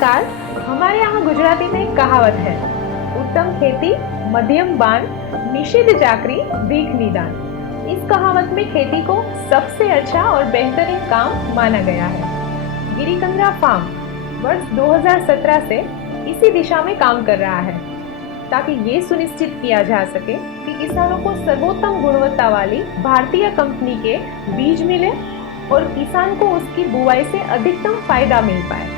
नमस्कार। हमारे यहाँ गुजराती में एक कहावत है, उत्तम खेती मध्यम बान निषिद्ध चाकरी भीख निदान। इस कहावत में खेती को सबसे अच्छा और बेहतरीन काम माना गया है। गिरिकंद्रा फार्म वर्ष 2017 से इसी दिशा में काम कर रहा है ताकि ये सुनिश्चित किया जा सके कि किसानों को सर्वोत्तम गुणवत्ता वाली भारतीय कंपनी के बीज मिले और किसान को उसकी बुवाई से अधिकतम फायदा मिल पाए।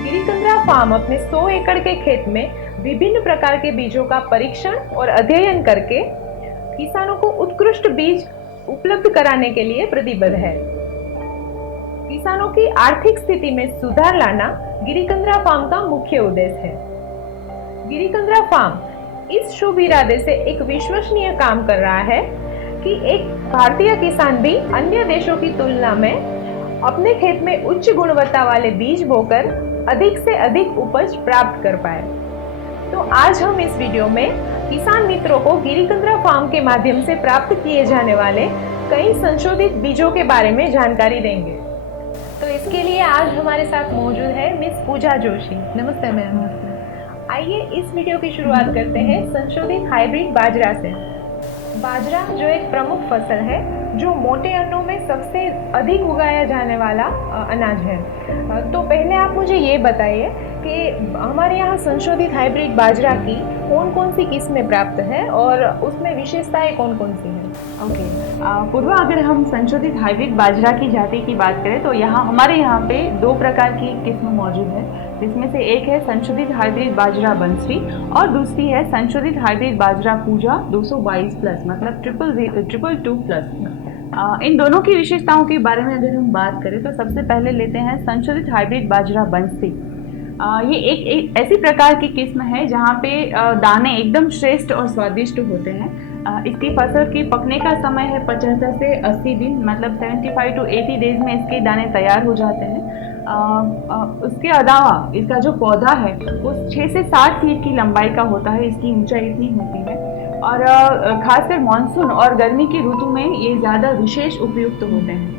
गिरिकंद्रा फार्म अपने 100 एकड़ के खेत में विभिन्न प्रकार के बीजों का परीक्षण और अध्ययन करके किसानों को उत्कृष्ट बीज उपलब्ध कराने के लिए प्रतिबद्ध है। किसानों की आर्थिक स्थिति में सुधार लाना गिरिकंद्रा फार्म का मुख्य उद्देश्य है। गिरिकंद्रा फार्म इस शुभ इरादे से एक विश्वसनीय काम कर रहा है कि एक भारतीय किसान भी अन्य देशों की तुलना में अपने खेत में उच्च गुणवत्ता वाले बीज बोकर अधिक से अधिक उपज प्राप्त कर पाए। तो आज हम इस वीडियो में किसान मित्रों को गिरिकंद्रा फार्म के माध्यम से प्राप्त किए जाने वाले कई संशोधित बीजों के बारे में जानकारी देंगे। तो इसके लिए आज हमारे साथ मौजूद है मिस पूजा जोशी। नमस्ते मैम। आइए इस वीडियो की शुरुआत करते हैं संशोधित हाइब्रिड बाजरा से। बाजरा जो एक प्रमुख फसल है जो मोटे अन्नों में सबसे अधिक उगाया जाने वाला अनाज है। तो पहले आप मुझे ये बताइए कि हमारे यहाँ संशोधित हाइब्रिड बाजरा की कौन कौन सी किस्में प्राप्त है और उसमें विशेषताएं कौन कौन सी हैं? पूर्वा, अगर हम संशोधित हाइब्रिड बाजरा की जाति की बात करें तो हमारे यहाँ पे दो प्रकार की किस्म मौजूद है, जिसमें से एक है संशोधित हाइब्रिड बाजरा बंसरी और दूसरी है संशोधित हाइब्रिड बाजरा पूजा 222+, मतलब 222+। इन दोनों की विशेषताओं के बारे में अगर हम बात करें तो सबसे पहले लेते हैं संशोधित हाइब्रिड बाजरा बंसरी। ये एक ऐसी प्रकार की किस्म है जहाँ पे दाने एकदम श्रेष्ठ और स्वादिष्ट होते हैं। इसकी फसल की पकने का समय है 75 से 80 दिन, मतलब 75 to 80 डेज में इसके दाने तैयार हो जाते हैं। उसके अलावा इसका जो पौधा है वो 6 से 7 फीट की लंबाई का होता है, इसकी ऊंचाई इतनी होती है और खासकर मानसून और गर्मी की ऋतु में ये ज़्यादा विशेष उपयुक्त होते हैं।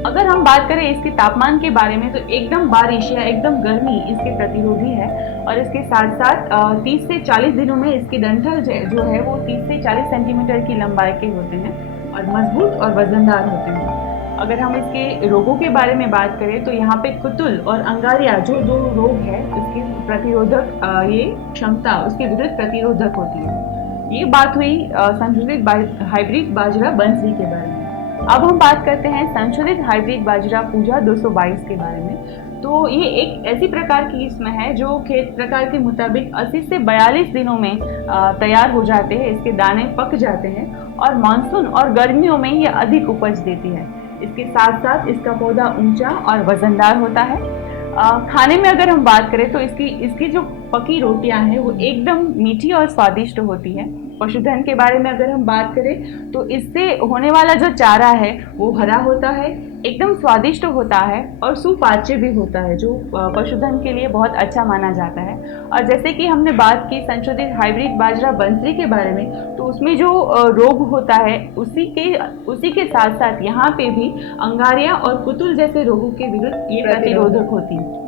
अगर हम बात करें इसके तापमान के बारे में तो एकदम बारिश या एकदम गर्मी इसके प्रतिरोधी है और इसके साथ साथ 30 से 40 दिनों में इसके डंठल जो है वो 30 से 40 सेंटीमीटर की लंबाई के होते हैं और मजबूत और वजनदार होते हैं। अगर हम इसके रोगों के बारे में बात करें तो यहाँ पे कुतुल और अंगारिया जो दो रोग है उसकी प्रतिरोधक ये क्षमता उसके विरुद्ध प्रतिरोधक होती है। ये बात हुई संशोधित हाइब्रिड बाजरा बंसरी के बारे में। अब हम बात करते हैं संशोधित हाइब्रिड बाजरा पूजा 222 के बारे में। तो ये एक ऐसी प्रकार की किस्म है जो खेत प्रकार के मुताबिक 80 से 42 दिनों में तैयार हो जाते हैं, इसके दाने पक जाते हैं और मानसून और गर्मियों में ये अधिक उपज देती है। इसके साथ साथ इसका पौधा ऊंचा और वजनदार होता है। खाने में अगर हम बात करें तो इसकी जो पकी रोटियां हैं वो एकदम मीठी और स्वादिष्ट होती है। पशुधन के बारे में अगर हम बात करें तो इससे होने वाला जो चारा है वो हरा होता है, एकदम स्वादिष्ट होता है और सुपाच्य भी होता है, जो पशुधन के लिए बहुत अच्छा माना जाता है। और जैसे कि हमने बात की संशोधित हाइब्रिड बाजरा बंसरी के बारे में, तो उसमें जो रोग होता है उसी के साथ साथ यहाँ पे भी अंगारिया और कुतुल जैसे रोगों के विरुद्ध ये प्रतिरोधक होती है।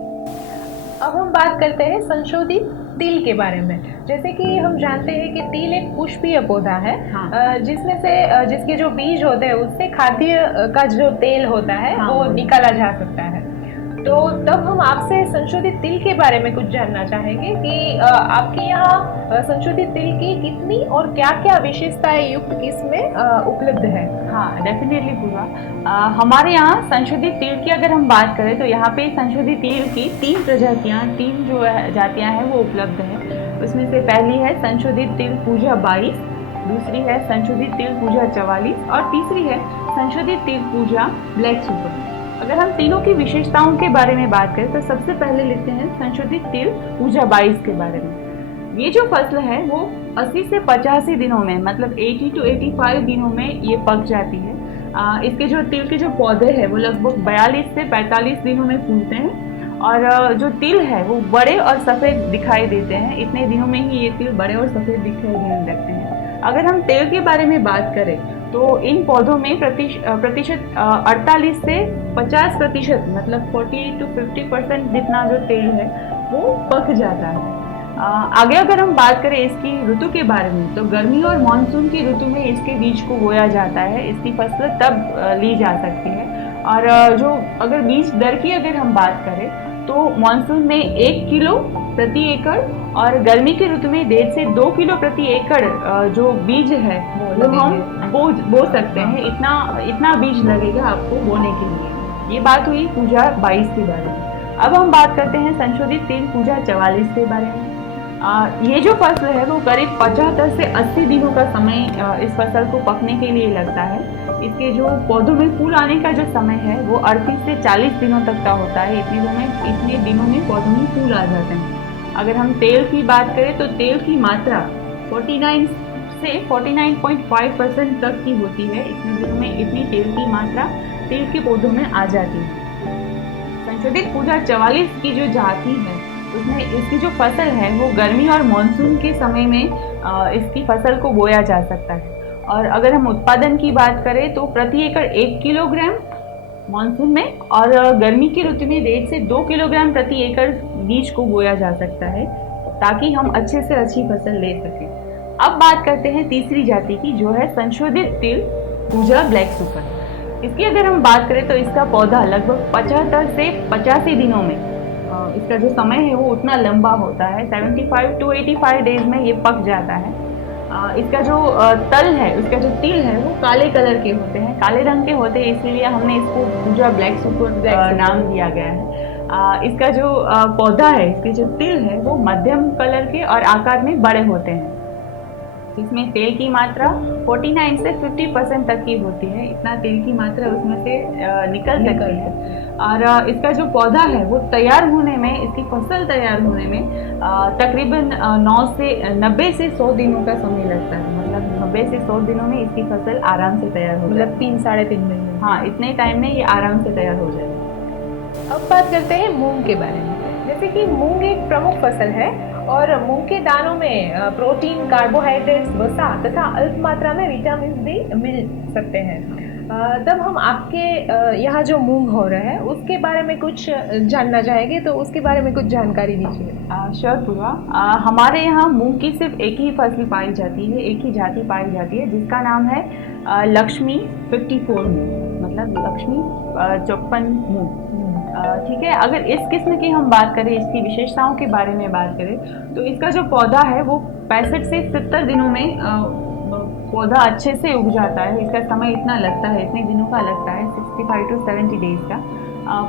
अब हम बात करते हैं संशोधित तिल के बारे में। जैसे कि हम जानते हैं कि तिल एक पुष्पीय पौधा है। हाँ। जिसमें से जिसके जो बीज होते हैं उससे खाद्य का जो तेल होता है हाँ। वो निकाला जा सकता है। तो तब हम आपसे संशोधित तिल के बारे में कुछ जानना चाहेंगे कि आपके यहाँ संशोधित तिल की कितनी और क्या क्या विशेषताएं युक्त किस्में उपलब्ध है? हाँ, डेफिनेटली पूरा। हमारे यहाँ संशोधित तिल की अगर हम बात करें तो यहाँ पे संशोधित तिल की 3 जो जातियाँ हैं वो उपलब्ध है। उसमें से पहली है संशोधित तिल पूजा 22, दूसरी है संशोधित तिल पूजा 44 और तीसरी है संशोधित तिल पूजा ब्लैक सुपर। अगर हम तीनों की विशेषताओं के बारे में बात करें तो सबसे पहले लेते हैं संशोधित तिल पूजा 22 के बारे में। ये जो फसल है वो 80 से 85 दिनों में, मतलब 80 to 85 दिनों में ये पक जाती है। इसके जो तिल के जो पौधे हैं वो लगभग 42 से 45 दिनों में फूलते हैं और जो तिल है वो बड़े और सफ़ेद दिखाई देते हैं। इतने दिनों में ही ये तिल बड़े और सफ़ेद दिखाई देने लगते हैं। अगर हम तेल के बारे में बात करें तो इन पौधों में प्रतिशत 48 से 50% मतलब 48 to 50% जितना जो तेल है वो पक जाता है। आगे अगर हम बात करें इसकी ऋतु के बारे में, तो गर्मी और मानसून की ऋतु में इसके बीज को बोया जाता है। इसकी फसल तब ली जा सकती है। और जो अगर बीज दर की अगर हम बात करें तो मानसून में 1 किलो प्रति एकड़ और गर्मी की ऋतु में 1.5 से 2 किलो प्रति एकड़ जो बीज है वो हम बो सकते हैं। इतना बीज लगेगा आपको बोने के लिए। ये बात हुई पूजा 22 के बारे में। अब हम बात करते हैं संशोधित तेल पूजा 44 के बारे में। ये जो फसल है वो करीब 75 से 80 दिनों का समय इस फसल को पकने के लिए लगता है। इसके जो पौधों में फूल आने का जो समय है वो 38 से 40 दिनों तक का होता है। इतने दिनों में पौधों में फूल आ जाते हैं। अगर हम तेल की बात करें तो तेल की मात्रा 49 से 49.5% तक की होती है। इतने दिनों में इतनी तेल की मात्रा तेल के पौधों में आ जाती है। संशोधित पूजा 44 की जो जाति है उसमें इसकी जो फसल है वो गर्मी और मानसून के समय में इसकी फसल को बोया जा सकता है। और अगर हम उत्पादन की बात करें तो प्रति एकड़ 1 किलोग्राम मानसून में और गर्मी की ऋतु में 1.5 से 2 किलोग्राम प्रति एकड़ बीज को बोया जा सकता है ताकि हम अच्छे से अच्छी फसल ले सकें। अब बात करते हैं तीसरी जाति की, जो है संशोधित तिल पूजा ब्लैक सुपर। इसकी अगर हम बात करें तो इसका पौधा लगभग 75 से 85 दिनों में इसका जो समय है वो उतना लंबा होता है। 75 to 85 डेज में ये पक जाता है। इसका जो तल है, उसका जो तिल है वो काले कलर के होते हैं, काले रंग के होते हैं, इसलिए हमने इसको पूजा ब्लैक सुपर नाम दिया गया है। इसका जो पौधा है, इसके जो तिल है वो मध्यम कलर के और आकार में बड़े होते हैं, जिसमें तेल की मात्रा 49 से 50% तक की होती है। इतना तेल की मात्रा उसमें से निकल सकती है। और इसका जो पौधा है वो तैयार होने में, इसकी फसल तैयार होने में तकरीबन 90 से 100 दिनों का समय लगता है। मतलब 90 से 100 दिनों में इसकी फसल आराम से तैयार हो जाती है। मतलब 3-3.5 महीने। हाँ, इतने टाइम में ये आराम से तैयार हो जाएगी। अब बात करते हैं मूंग के बारे में। जैसे कि मूंग एक प्रमुख फसल है और मूंग के दानों में प्रोटीन, कार्बोहाइड्रेट्स, वसा तथा अल्प मात्रा में विटामिन भी मिल सकते हैं। तब हम आपके यहाँ जो मूंग हो रहा है उसके बारे में कुछ जानना चाहेंगे, तो उसके बारे में कुछ जानकारी दीजिए। श्योर पूर्वा। हमारे यहाँ मूंग की सिर्फ एक ही फसल पाई जाती है, एक ही जाति पाई जाती है, जिसका नाम है लक्ष्मी 54 मूंग, मतलब लक्ष्मी 54 मूंग। ठीक है। अगर इस किस्म की हम बात करें, इसकी विशेषताओं के बारे में बात करें, तो इसका जो पौधा है वो 65 से 70 दिनों में पौधा अच्छे से उग जाता है। इसका समय इतना लगता है, इतने दिनों का लगता है, 65 to 70 डेज का।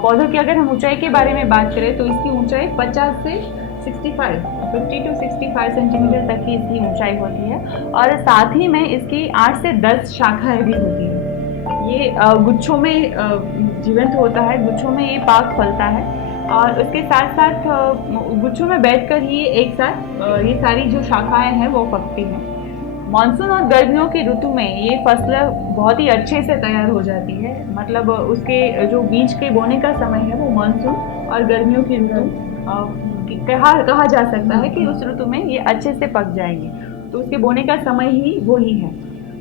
पौधों की अगर हम ऊंचाई के बारे में बात करें तो इसकी ऊंचाई 50 से 65 सेंटीमीटर तक की इसकी ऊंचाई होती है। और साथ ही में इसकी 8 से 10 शाखाएं भी होती है। ये गुच्छों में जीवंत होता है, गुच्छों में ये पाक फलता है और उसके साथ साथ गुच्छों में बैठकर ही एक साथ ये सारी जो शाखाएं हैं वो पकती हैं। मानसून और गर्मियों की ऋतु में ये फसल बहुत ही अच्छे से तैयार हो जाती है। मतलब उसके जो बीज के बोने का समय है वो मानसून और गर्मियों की ऋतु कहा जा सकता है कि उस ऋतु में ये अच्छे से पक जाएंगे। तो उसके बोने का समय ही वही है।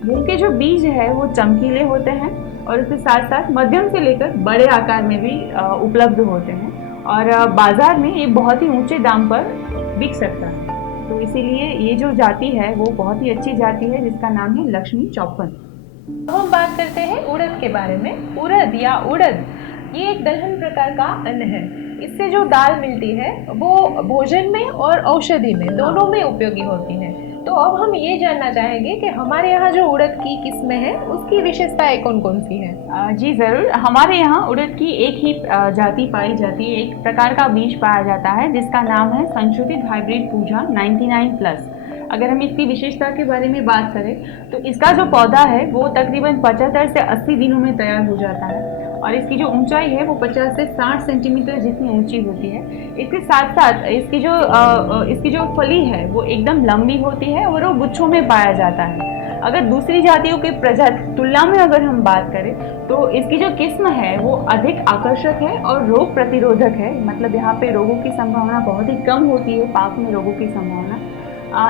मूंग के जो बीज है वो चमकीले होते हैं और उसके साथ साथ मध्यम से लेकर बड़े आकार में भी उपलब्ध होते हैं और बाजार में ये बहुत ही ऊंचे दाम पर बिक सकता है। तो इसीलिए ये जो जाति है वो बहुत ही अच्छी जाति है, जिसका नाम है लक्ष्मी 54। अब हम बात करते हैं उड़द के बारे में। उड़द या उड़द ये एक दलहन प्रकार का अन्न है। इससे जो दाल मिलती है वो भोजन में और औषधि में दोनों में उपयोगी होती है। तो अब हम ये जानना चाहेंगे कि हमारे यहाँ जो उड़द की किस्में हैं उसकी विशेषताएं कौन कौन सी हैं? जी ज़रूर। हमारे यहाँ उड़द की एक ही जाति पाई जाती है, एक प्रकार का बीज पाया जाता है जिसका नाम है संशोधित हाइब्रिड पूजा 99+। अगर हम इसकी विशेषता के बारे में बात करें तो इसका जो पौधा है वो तकरीबन 75 से 80 दिनों में तैयार हो जाता है और इसकी जो ऊंचाई है वो 50 से 60 सेंटीमीटर जितनी ऊंची होती है। इसके साथ साथ इसकी जो फली है वो एकदम लंबी होती है और वो गुच्छों में पाया जाता है। अगर दूसरी जातियों की प्रजाति तुलना में अगर हम बात करें तो इसकी जो किस्म है वो अधिक आकर्षक है और रोग प्रतिरोधक है। मतलब यहाँ पे रोगों की संभावना बहुत ही कम होती है, पाक में रोगों की संभावना।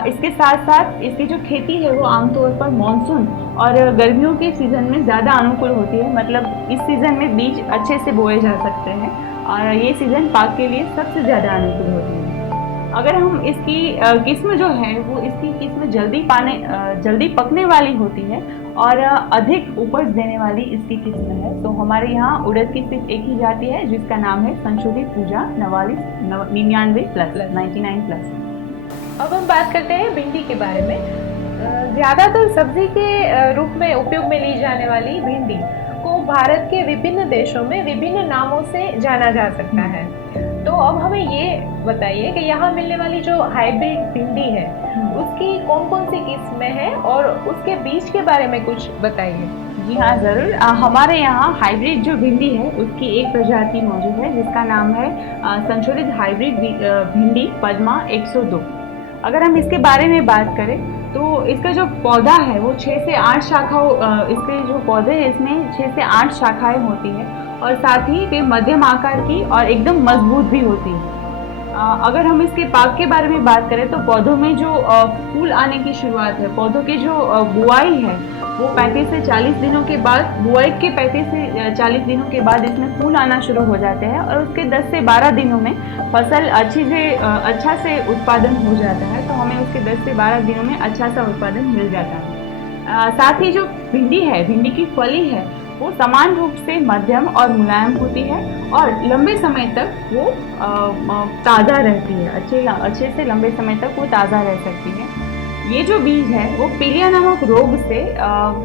इसके साथ साथ इसकी जो खेती है वो आमतौर पर मानसून और गर्मियों के सीज़न में ज़्यादा अनुकूल होती है। मतलब इस सीज़न में बीज अच्छे से बोए जा सकते हैं और ये सीज़न पाक के लिए सबसे ज़्यादा अनुकूल होती है। अगर हम इसकी किस्म जो है वो इसकी किस्म जल्दी पकने वाली होती है और अधिक उपज देने वाली इसकी किस्म है। तो हमारे यहाँ उड़द की सिर्फ एक ही जाति है जिसका नाम है संशोधित पूजा 99+। अब हम बात करते हैं भिंडी के बारे में। ज़्यादातर सब्जी के रूप में उपयोग में ली जाने वाली भिंडी को भारत के विभिन्न देशों में विभिन्न नामों से जाना जा सकता है। तो अब हमें ये बताइए कि यहाँ मिलने वाली जो हाइब्रिड भिंडी है उसकी कौन कौन सी किस्में हैं और उसके बीज के बारे में कुछ बताइए। जी हाँ, ज़रूर। हमारे यहाँ हाइब्रिड जो भिंडी है उसकी एक प्रजाति मौजूद है जिसका नाम है संशोधित हाइब्रिड भिंडी पद्मा 102। अगर हम इसके बारे में बात करें तो इसका जो पौधा है वो 6 से 8 इसके जो पौधे हैं इसमें 6 से 8 शाखाएं होती है और साथ ही वे मध्यम आकार की और एकदम मजबूत भी होती है। अगर हम इसके पाक के बारे में बात करें तो पौधों में जो फूल आने की शुरुआत है, पौधों की जो बुआई है वो 35 से 40 दिनों के बाद, बुआई के 35 से 40 दिनों के बाद इसमें फूल आना शुरू हो जाते हैं और उसके 10 से 12 दिनों में फसल अच्छा से उत्पादन हो जाता है। तो हमें उसके 10 से 12 दिनों में अच्छा सा उत्पादन मिल जाता है। साथ ही जो भिंडी है, भिंडी की फली है वो समान रूप से मध्यम और मुलायम होती है और लंबे समय तक वो ताज़ा रहती है। अच्छे से लंबे समय तक वो ताज़ा रह सकती है। ये जो बीज है वो पीलिया नामक रोग से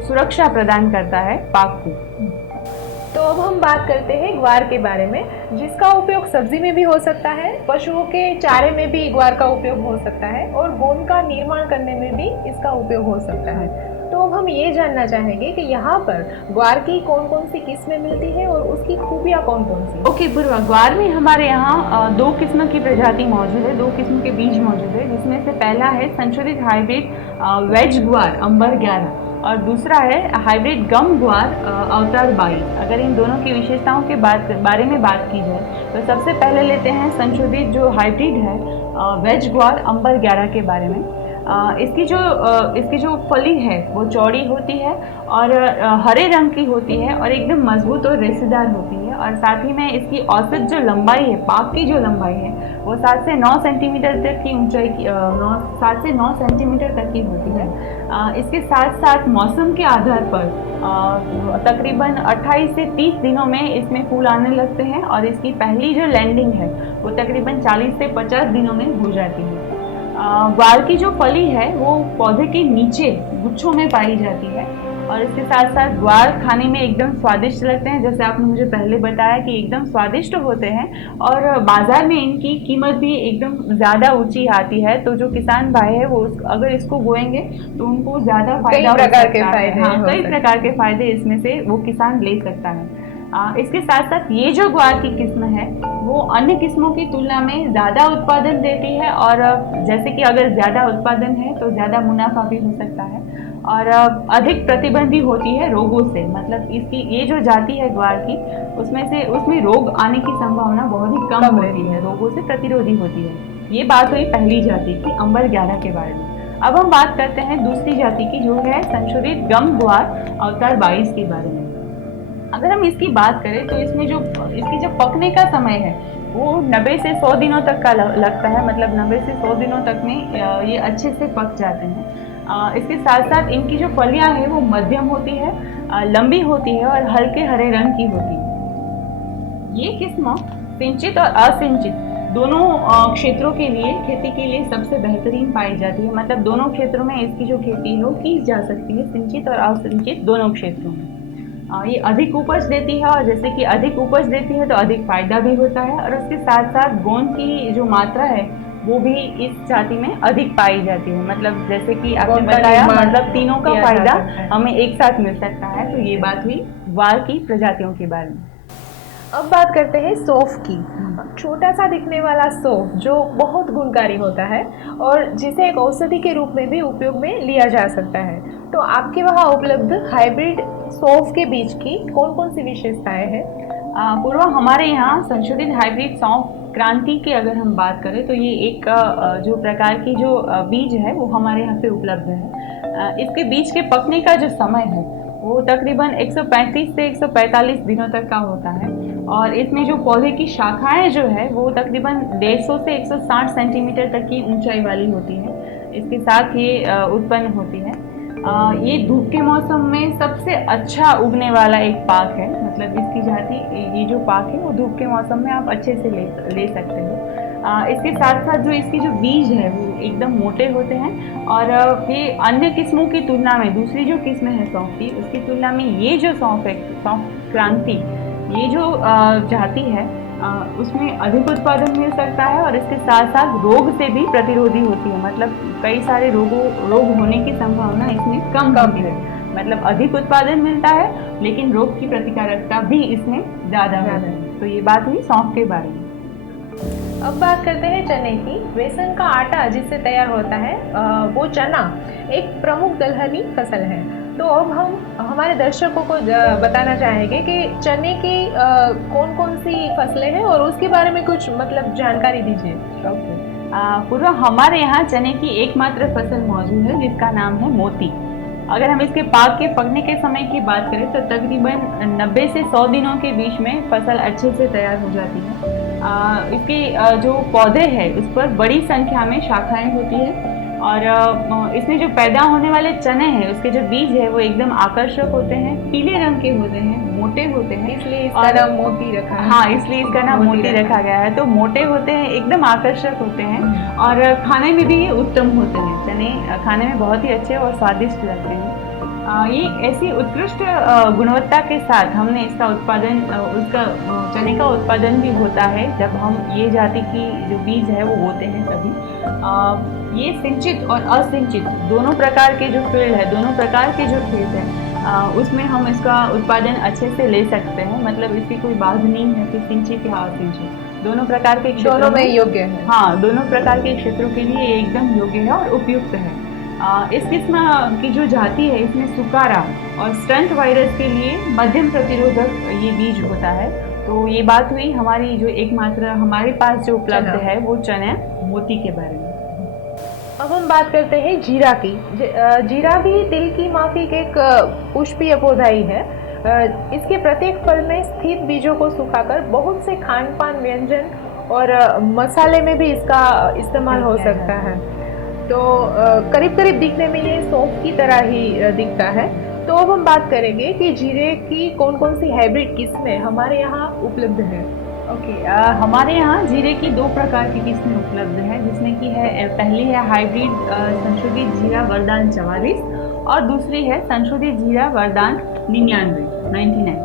सुरक्षा प्रदान करता है पाक को। तो अब हम बात करते हैं ग्वार के बारे में, जिसका उपयोग सब्जी में भी हो सकता है, पशुओं के चारे में भी ग्वार का उपयोग हो सकता है और गोंद का निर्माण करने में भी इसका उपयोग हो सकता है। तो अब हम ये जानना चाहेंगे कि यहाँ पर ग्वार की कौन कौन सी किस्में मिलती हैं और उसकी खूबियाँ कौन कौन सी। ओके पूर्वा, ग्वार में हमारे यहाँ 2 किस्म की प्रजाति मौजूद है, 2 किस्म के बीज मौजूद है, जिसमें से पहला है संशोधित हाइब्रिड वेज ग्वार अंबर 11 और दूसरा है हाइब्रिड गम ग्वार अवतार 22। अगर इन दोनों की विशेषताओं के बारे में बात की जाए तो सबसे पहले लेते हैं संशोधित जो हाइब्रिड है वेज ग्वार अंबर 11 के बारे में। इसकी जो फली है वो चौड़ी होती है और हरे रंग की होती है और एकदम मजबूत और रेशेदार होती है और साथ ही में इसकी औसत जो लंबाई है, पाक की जो लंबाई है वो 7 से 9 सेंटीमीटर तक की ऊंचाई की 7 से 9 सेंटीमीटर तक की होती है। इसके साथ साथ मौसम के आधार पर तकरीबन 28 से 30 दिनों में इसमें फूल आने लगते हैं और इसकी पहली जो लैंडिंग है वो तकरीबन 40 से 50 दिनों में हो जाती है। ग्वार की जो फली है वो पौधे के नीचे गुच्छों में पाई जाती है और इसके साथ साथ ग्वार खाने में एकदम स्वादिष्ट लगते हैं, जैसे आपने मुझे पहले बताया कि एकदम स्वादिष्ट होते हैं और बाजार में इनकी कीमत भी एकदम ज़्यादा ऊंची आती है। तो जो किसान भाई है वो अगर इसको बोएंगे तो उनको ज़्यादा फायदा हो सकता है। कई प्रकार के फायदे इसमें से वो किसान ले सकता है। इसके साथ साथ ये जो ग्वार की किस्म है वो अन्य किस्मों की तुलना में ज़्यादा उत्पादन देती है और जैसे कि अगर ज़्यादा उत्पादन है तो ज़्यादा मुनाफा भी हो सकता है और अधिक प्रतिबंधी होती है रोगों से। मतलब इसकी ये जो जाति है ग्वार की उसमें रोग आने की संभावना बहुत ही कम होती है, रोगों से प्रतिरोधी होती है। ये बात हुई पहली जाति की अंबर 11 के बारे में। अब हम बात करते हैं दूसरी जाति की जो है संशोधित गम ग्वार अवतार 22 के बारे में। अगर हम इसकी बात करें तो इसकी जो पकने का समय है वो 90 से 100 दिनों तक का लगता है। मतलब 90 से 100 दिनों तक में ये अच्छे से पक जाते हैं। इसके साथ साथ इनकी जो फलियां हैं वो मध्यम होती है, लंबी होती है और हल्के हरे रंग की होती है। ये किस्म सिंचित और असिंचित दोनों क्षेत्रों के लिए खेती के लिए सबसे बेहतरीन पाई जाती है। मतलब दोनों क्षेत्रों में इसकी जो खेती है वो की जा सकती है, सिंचित और असिंचित दोनों क्षेत्रों में। ये अधिक उपज देती है और जैसे कि अधिक उपज देती है तो अधिक फायदा भी होता है और उसके साथ साथ गोंद की जो मात्रा है वो भी इस जाति में अधिक पाई जाती है। मतलब जैसे कि आपने बताया, मतलब तीनों का फायदा हमें एक साथ मिल सकता है। तो ये बात हुई ग्वार की प्रजातियों के बारे में। अब बात करते हैं सौंफ की। छोटा सा दिखने वाला सौंफ जो बहुत गुणकारी होता है और जिसे एक औषधि के रूप में भी उपयोग में लिया जा सकता है। तो आपके वहाँ उपलब्ध हाइब्रिड सौंफ के बीज की कौन कौन सी विशेषताएं हैं? पूर्वा, हमारे यहाँ संशोधित हाइब्रिड सौंफ क्रांति की अगर हम बात करें तो ये एक जो प्रकार की जो बीज है वो हमारे यहाँ पे उपलब्ध है। इसके बीज के पकने का जो समय है वो तकरीबन 135 से 145 दिनों तक का होता है और इसमें जो पौधे की शाखाएं जो है वो तकरीबन 150 से 160 सेंटीमीटर तक की ऊंचाई वाली होती है। इसके साथ ये उत्पन्न होती है। ये धूप के मौसम में सबसे अच्छा उगने वाला एक पाक है, मतलब इसकी जाति ये जो पाक है वो धूप के मौसम में आप अच्छे से ले सकते हो। इसके साथ साथ जो इसकी जो बीज है वो एकदम मोटे होते हैं और ये अन्य किस्मों की तुलना में, दूसरी जो किस्म है सौंफ की उसकी तुलना में ये जो सौंफ है, सौंफ क्रांति, ये जो जाति है उसमें अधिक उत्पादन मिल सकता है और इसके साथ साथ रोग से भी प्रतिरोधी होती है। मतलब कई सारे रोग होने की संभावना इसमें कम है। मतलब अधिक उत्पादन मिलता है लेकिन रोग की प्रतिकारकता भी इसमें ज़्यादा है। तो ये बात हुई सौंफ के बारे में। अब बात करते हैं चने की। बेसन का आटा जिससे तैयार होता है वो चना एक प्रमुख दलहनी फसल है। तो अब हम हमारे दर्शकों को बताना चाहेंगे कि चने की कौन कौन सी फसलें हैं और उसके बारे में कुछ मतलब जानकारी दीजिए। पूर्वा, हमारे यहाँ चने की एकमात्र फसल मौजूद है जिसका नाम है मोती। अगर हम इसके पाक के पकने के समय की बात करें तो तकरीबन 90 से 100 दिनों के बीच में फसल अच्छे से तैयार हो जाती है। इसके जो पौधे हैं उस पर बड़ी संख्या में शाखाएं होती है और इसमें जो पैदा होने वाले चने हैं उसके जो बीज है वो एकदम आकर्षक होते हैं, पीले रंग के होते हैं, मोटे होते हैं, इसलिए इसका नाम मोती रखा है। हाँ, इसलिए इसका नाम मोती रखा गया है। तो मोटे होते हैं, एकदम आकर्षक होते हैं और खाने में भी ये उत्तम होते हैं। चने खाने में बहुत ही अच्छे और स्वादिष्ट लगते हैं। ये ऐसी उत्कृष्ट गुणवत्ता के साथ हमने इसका उत्पादन, उसका चने का उत्पादन भी होता है जब हम ये जाति की जो बीज है वो बोते हैं तभी। ये सिंचित और असिंचित दोनों प्रकार के जो फील्ड है, दोनों प्रकार के जो खेत हैं उसमें हम इसका उत्पादन अच्छे से ले सकते हैं। मतलब इसकी कोई बात नहीं है कि सिंचित या असिंचित, दोनों प्रकार के दोनों में योग्य है। हाँ, दोनों प्रकार के क्षेत्रों के लिए एकदम योग्य है और उपयुक्त है। इस किस्म की जो जाति है इसमें सुकारा और स्टंट वायरस के लिए मध्यम प्रतिरोधक ये बीज होता है। तो ये बात हुई हमारी जो एकमात्र हमारे पास जो उपलब्ध है वो चना मोती के बारे में। अब हम बात करते हैं जीरा की। जीरा भी तिल की माफिक एक पुष्पीय पौधा ही है। इसके प्रत्येक फल में स्थित बीजों को सुखाकर बहुत से खान पान व्यंजन और मसाले में भी इसका इस्तेमाल हो सकता है। तो करीब करीब दिखने में ये सौंफ की तरह ही दिखता है। तो अब हम बात करेंगे कि जीरे की कौन कौन सी हाइब्रिड किस्में हमारे यहाँ उपलब्ध है। हमारे यहाँ जीरे की 2 प्रकार की किस्में उपलब्ध हैं, जिसमें कि है पहली है हाइब्रिड संशोधित जीरा वरदान 44 और दूसरी है संशोधित जीरा वरदान 99।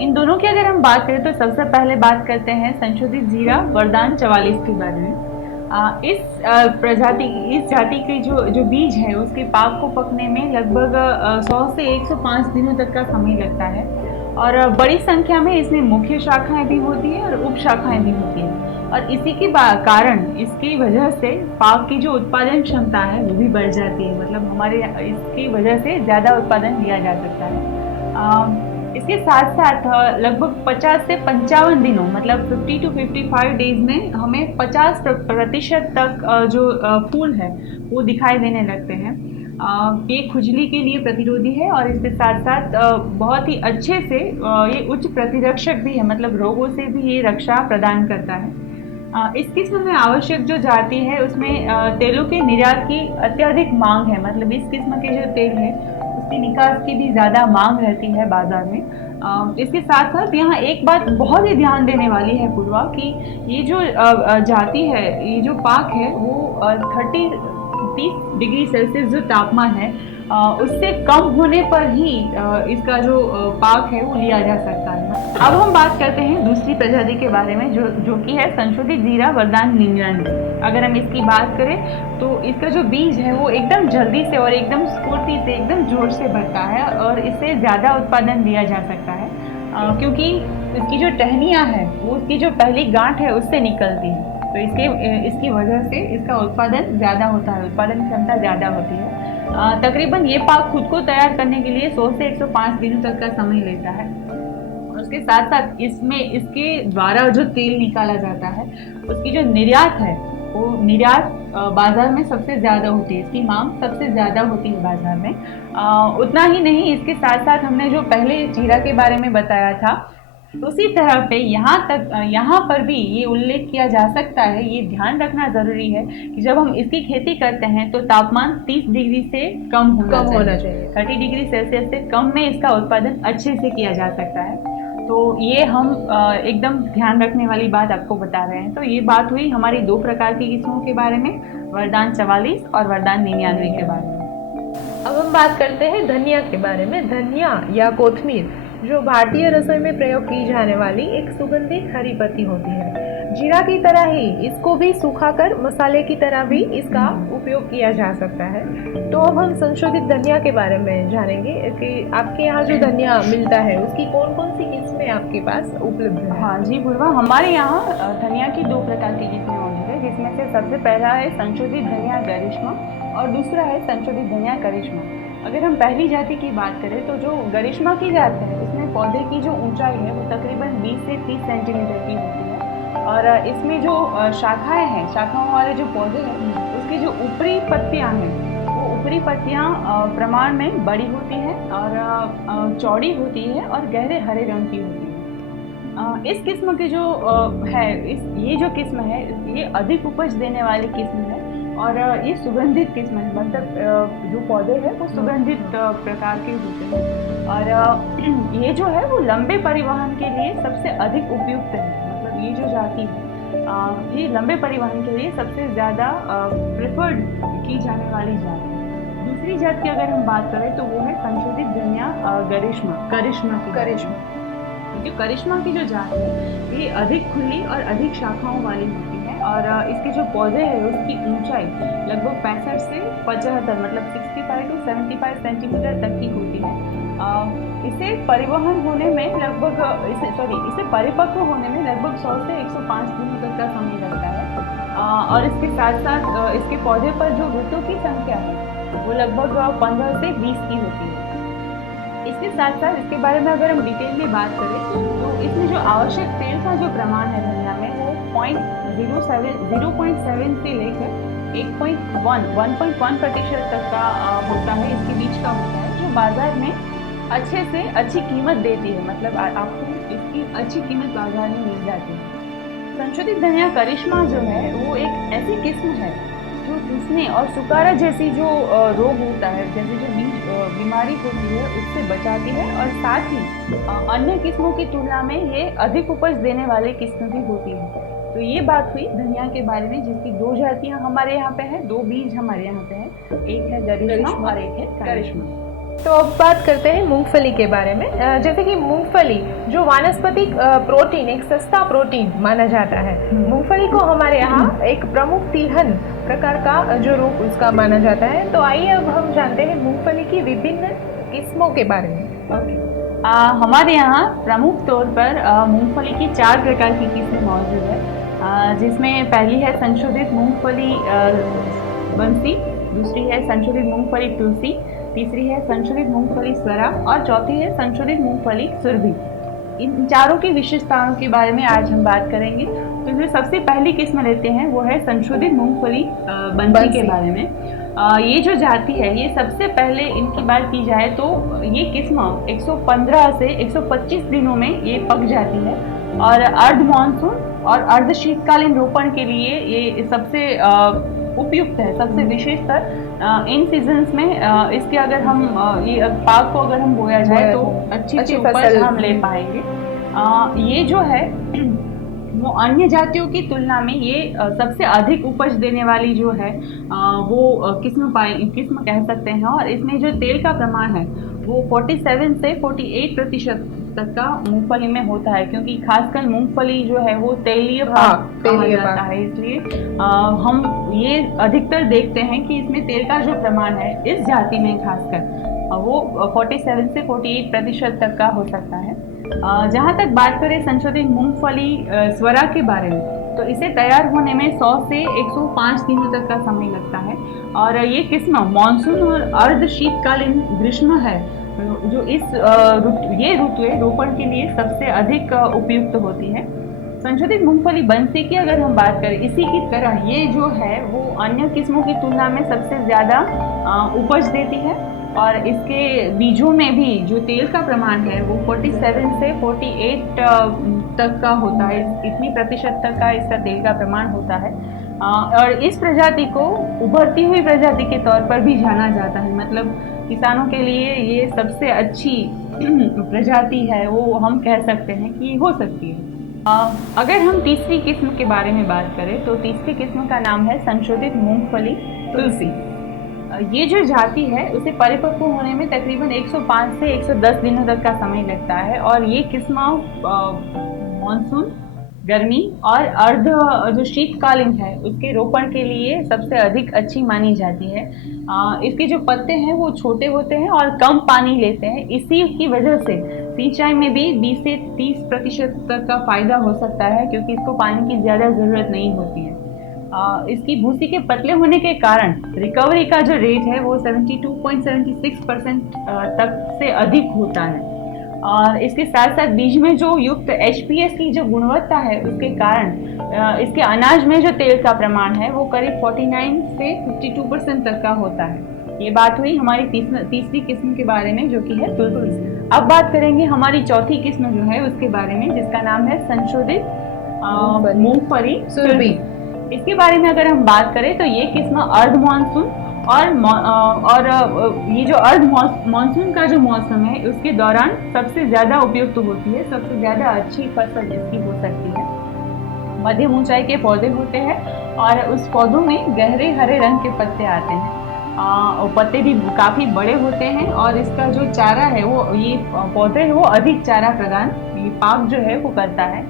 इन दोनों की अगर हम बात करें तो सबसे पहले बात करते हैं संशोधित जीरा वरदान 44 के बारे में। इस जाति के जो बीज है उसके पाक को पकने में लगभग 100 से 105 दिनों तक का समय लगता है और बड़ी संख्या में इसमें मुख्य शाखाएं भी होती है और उप शाखाएं भी होती है और इसी के कारण इसकी वजह से पाक की जो उत्पादन क्षमता है वो भी बढ़ जाती है। मतलब हमारे इसकी वजह से ज़्यादा उत्पादन लिया जा सकता है। इसके साथ साथ लगभग 50 से 55 दिनों, मतलब 50 to 55 डेज में हमें 50% तक जो फूल है वो दिखाई देने लगते हैं। ये खुजली के लिए प्रतिरोधी है और इसके साथ साथ बहुत ही अच्छे से ये उच्च प्रतिरक्षक भी है, मतलब रोगों से भी ये रक्षा प्रदान करता है। इस किस्म में आवश्यक जो जाति है उसमें तेलों के निर्यात की अत्यधिक मांग है। मतलब इस किस्म के जो तेल है उसकी निकास की भी ज़्यादा मांग रहती है बाजार में। इसके साथ साथ यहाँ एक बात बहुत ही ध्यान देने वाली है पूर्वा, कि ये जो जाति है, ये जो पाक है वो 30 डिग्री सेल्सियस जो तापमान है उससे कम होने पर ही इसका जो पाक है वो लिया जा सकता है। अब हम बात करते हैं दूसरी प्रजाति के बारे में जो कि है संशोधित जीरा वरदान 99। अगर हम इसकी बात करें तो इसका जो बीज है वो एकदम जल्दी से और एकदम स्फूर्ति से, एकदम जोर से बढ़ता है और इससे ज़्यादा उत्पादन लिया जा सकता है क्योंकि इसकी जो टहनियाँ है वो उसकी जो पहली गांठ है उससे निकलती है। तो इसकी वजह से इसका उत्पादन ज़्यादा होता है, उत्पादन क्षमता ज़्यादा होती है। तकरीबन ये पाक खुद को तैयार करने के लिए 100 से 105 दिनों तक का समय लेता है। उसके साथ साथ इसमें इसके द्वारा जो तेल निकाला जाता है उसकी जो निर्यात है वो निर्यात बाजार में सबसे ज़्यादा होती है, इसकी मांग सबसे ज़्यादा होती है बाजार में। उतना ही नहीं, इसके साथ साथ हमने जो पहले जीरा के बारे में बताया था उसी तरह पे यहाँ पर भी ये उल्लेख किया जा सकता है, ये ध्यान रखना जरूरी है कि जब हम इसकी खेती करते हैं तो तापमान 30 डिग्री से कम होना चाहिए। 30 डिग्री सेल्सियस से कम में इसका उत्पादन अच्छे से किया जा सकता है। तो ये हम एकदम ध्यान रखने वाली बात आपको बता रहे हैं। तो ये बात हुई हमारी 2 प्रकार की किस्मों के बारे में, वरदान 44 और वरदान 99 के बारे में। अब हम बात करते हैं धनिया के बारे में। धनिया या कोथमीर जो भारतीय रसोई में प्रयोग की जाने वाली एक सुगंधित हरी पत्ती होती है। जीरा की तरह ही इसको भी सुखाकर मसाले की तरह भी इसका उपयोग किया जा सकता है। तो अब हम संशोधित धनिया के बारे में जानेंगे कि आपके यहाँ जो धनिया मिलता है उसकी कौन कौन सी किस्में आपके पास उपलब्ध है। हाँ जी पूर्वा, हमारे यहाँ धनिया की 2 प्रकार की किस्में मौजूद है, जिसमें से सबसे पहला है संशोधित धनिया गरिश्मा और दूसरा है संशोधित धनिया करिश्मा। अगर हम पहली जाति की बात करें तो जो गरिश्मा की जाति है उसमें पौधे की जो ऊंचाई है वो तकरीबन 20 से 30 सेंटीमीटर की होती है और इसमें जो शाखाएं हैं, शाखाओं वाले जो पौधे हैं उसकी जो ऊपरी पत्तियां हैं वो ऊपरी पत्तियां प्रमाण में बड़ी होती हैं और चौड़ी होती है और गहरे हरे रंग की होती है। इस किस्म की जो ये जो किस्म है ये अधिक उपज देने वाली किस्म है और ये सुगंधित किस्म है, मतलब जो पौधे हैं वो सुगंधित प्रकार के होते हैं और ये जो है वो लंबे परिवहन के लिए सबसे अधिक उपयुक्त है। मतलब ये जो जाति है ये लंबे परिवहन के लिए सबसे ज़्यादा प्रेफर्ड की जाने वाली जाति है। दूसरी जात की अगर हम बात करें तो वो है संशोधित धनिया करिश्मा। जो करिश्मा की जो जात है ये अधिक खुली और अधिक शाखाओं वाली होती है और इसके जो पौधे हैं उसकी ऊंचाई लगभग 65 से 75 मतलब 65 to 75 सेंटीमीटर तक की होती है। इसे परिवहन होने में लगभग इसे परिपक्व होने में लगभग 100 से 105 दिनों तक का समय लगता है और इसके साथ साथ इसके पौधे पर जो ऋतु की संख्या है वो लगभग 15 से 20 की होती है। इसके साथ साथ इसके बारे में अगर हम डिटेल में बात करें तो इसमें जो आवश्यक तेल का जो प्रमाण है धनिया में वो 0.7 से लेकर 1.1% तक का होता है, इसके बीच का होता है, जो बाजार में अच्छे से अच्छी कीमत देती है। मतलब आपको इसकी अच्छी कीमत बाजार में मिल जाती है। संशोधित धनिया करिश्मा जो है वो एक ऐसी किस्म है जो घुसने और सुकारा जैसी जो रोग होता है, जैसे जो बीमारी होती है उससे बचाती है और साथ ही अन्य किस्मों की तुलना में ये अधिक उपज देने वाले किस्म भी होती है। तो ये बात हुई धनिया के बारे में, जिसकी 2 जातियां हमारे यहाँ पे है, 2 बीज हमारे यहाँ पे है, एक है गरिश्मा और एक है करिश्मा। तो अब बात करते हैं मूंगफली के बारे में। जैसे कि मूंगफली जो वानस्पतिक प्रोटीन, एक सस्ता प्रोटीन माना जाता है। मूंगफली को हमारे यहाँ एक प्रमुख तिलहन प्रकार का जो रूप उसका माना जाता है। तो आइए अब हम जानते हैं मूंगफली की विभिन्न किस्मों के बारे में। हमारे यहाँ प्रमुख तौर पर मूंगफली की 4 प्रकार की किस्में मौजूद है, जिसमें पहली है संशोधित मूंगफली बंसी, दूसरी है संशोधित मूंगफली तुलसी, तीसरी है संशोधित मूंगफली स्वरा और चौथी है संशोधित मूंगफली सुरभि। इन चारों की विशेषताओं के बारे में आज हम बात करेंगे। तो जो सबसे पहली किस्म लेते हैं वो है संशोधित मूंगफली बंसी के बारे में। ये जो जाति है ये सबसे पहले इनकी बात की जाए तो ये किस्म 115 से 125 दिनों में ये पक जाती है और अर्ध मानसून और अर्ध शीतकालीन रोपण के लिए ये सबसे उपयुक्त है, सबसे विशेषतर इन सीजन्स में इसके अगर हम ये पाक को अगर हम बोया जाए तो अच्छी उपज हम ले पाएंगे। ये जो है वो अन्य जातियों की तुलना में ये सबसे अधिक उपज देने वाली जो है वो किस्म कह सकते हैं और इसमें जो तेल का प्रमाण है वो 47 से 48% तक का मूंगफली में होता है, क्योंकि खासकर मूंगफली जो है वो तेलीय पाक कहा जाता है, इसलिए हम ये अधिकतर देखते हैं कि इसमें तेल का जो प्रमाण है इस जाति में खासकर वो 47 से 48% तक का हो सकता है। जहाँ तक बात करें संशोधित मूंगफली स्वरा के बारे में तो इसे तैयार होने में 100 से 105 दिनों तक का समय लगता है और ये किस्म मानसून और अर्ध शीतकालीन ग्रीष्म है जो ये ऋतु रोपण के लिए सबसे अधिक उपयुक्त होती है। संशोधित मूंगफली बंसी की अगर हम बात करें, इसी की तरह ये जो है वो अन्य किस्मों की तुलना में सबसे ज़्यादा उपज देती है और इसके बीजों में भी जो तेल का प्रमाण है वो 47 से 48 तक का होता है। इतनी प्रतिशत तक का इसका तेल का प्रमाण होता है और इस प्रजाति को उभरती हुई प्रजाति के तौर पर भी जाना जाता है। मतलब किसानों के लिए ये सबसे अच्छी प्रजाति है, वो हम कह सकते हैं कि हो सकती है। अगर हम तीसरी किस्म के बारे में बात करें तो तीसरी किस्म का नाम है संशोधित मूंगफली तुलसी। ये जो जाति है उसे परिपक्व होने में तकरीबन 105 से 110 दिनों तक का समय लगता है और ये किस्म मानसून, गर्मी और अर्ध जो शीतकालीन है उसके रोपण के लिए सबसे अधिक अच्छी मानी जाती है। इसके जो पत्ते हैं वो छोटे होते हैं और कम पानी लेते हैं। इसी की वजह से सिंचाई में भी 20 से 30% तक का फायदा हो सकता है क्योंकि इसको पानी की ज़्यादा ज़रूरत नहीं होती है। इसकी भूसी के पतले होने के कारण रिकवरी का जो रेट है वो 72.76% तक से अधिक होता है और इसके साथ साथ बीज में जो युक्त HPS की जो गुणवत्ता है उसके कारण इसके अनाज में जो तेल का प्रमाण है वो करीब 49 से 52% तक का होता है। ये बात हुई हमारी तीसरी किस्म के बारे में जो कि है तुलसी। अब बात करेंगे हमारी चौथी किस्म जो है उसके बारे में जिसका नाम है संशोधित मूंगफली सुरभि। इसके बारे में अगर हम बात करें तो ये किस्म अर्ध मानसून और ये जो अर्ध मानसून का जो मौसम है उसके दौरान सबसे ज़्यादा उपयुक्त होती है, सबसे ज़्यादा अच्छी फसल इसकी हो सकती है। मध्यम ऊंचाई के पौधे होते हैं और उस पौधों में गहरे हरे रंग के पत्ते आते हैं और पत्ते भी काफ़ी बड़े होते हैं और इसका जो चारा है वो ये पौधे है वो अधिक चारा प्रदान ये पाक जो है वो करता है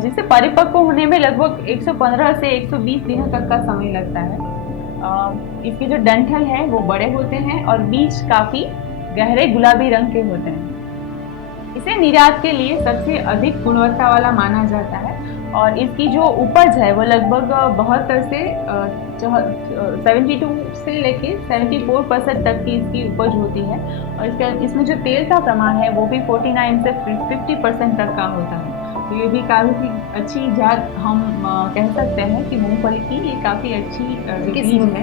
जिससे परिपक्व होने में लगभग 115 से 120 दिनों तक का समय लगता है। इसके जो डंठल हैं वो बड़े होते हैं और बीज काफ़ी गहरे गुलाबी रंग के होते हैं। इसे निर्यात के लिए सबसे अधिक गुणवत्ता वाला माना जाता है और इसकी जो उपज है वो लगभग 72 से 72 से लेके 74% तक की इसकी उपज होती है और इसमें जो तेल का प्रमाण है वो भी 49 से 50% तक का होता है। तो ये भी काफ़ी अच्छी जात हम कह सकते हैं कि मूंगफली की ये काफ़ी अच्छी किस्म है।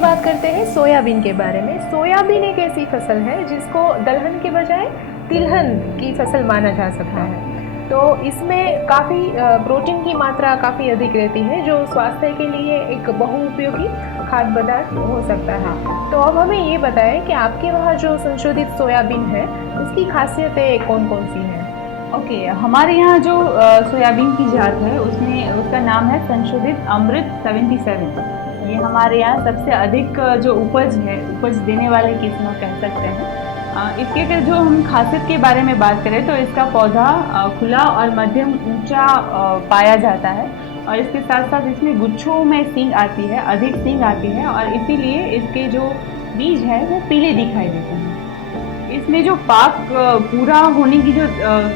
बात करते हैं सोयाबीन के बारे में। सोयाबीन एक ऐसी फसल है जिसको दलहन के बजाय तिलहन की फसल माना जा सकता है। तो इसमें काफ़ी प्रोटीन की मात्रा काफ़ी अधिक रहती है जो स्वास्थ्य के लिए एक बहुउपयोगी खाद्य पदार्थ हो सकता है। तो अब हमें ये बताएं कि आपके वहाँ जो संशोधित सोयाबीन है उसकी खासियतें कौन कौन सी हैं? ओके, हमारे यहाँ जो सोयाबीन की जात है उसमें उसका नाम है संशोधित अमृत 77। ये हमारे यहाँ सबसे अधिक जो उपज देने वाले किस्म कह सकते हैं। इसके अगर जो हम खासियत के बारे में बात करें तो इसका पौधा खुला और मध्यम ऊंचा पाया जाता है और इसके साथ साथ इसमें गुच्छों में सींग आती है, अधिक सींग आती है और इसीलिए इसके जो बीज है वो पीले दिखाई देते हैं। इसमें जो पाक पूरा होने की जो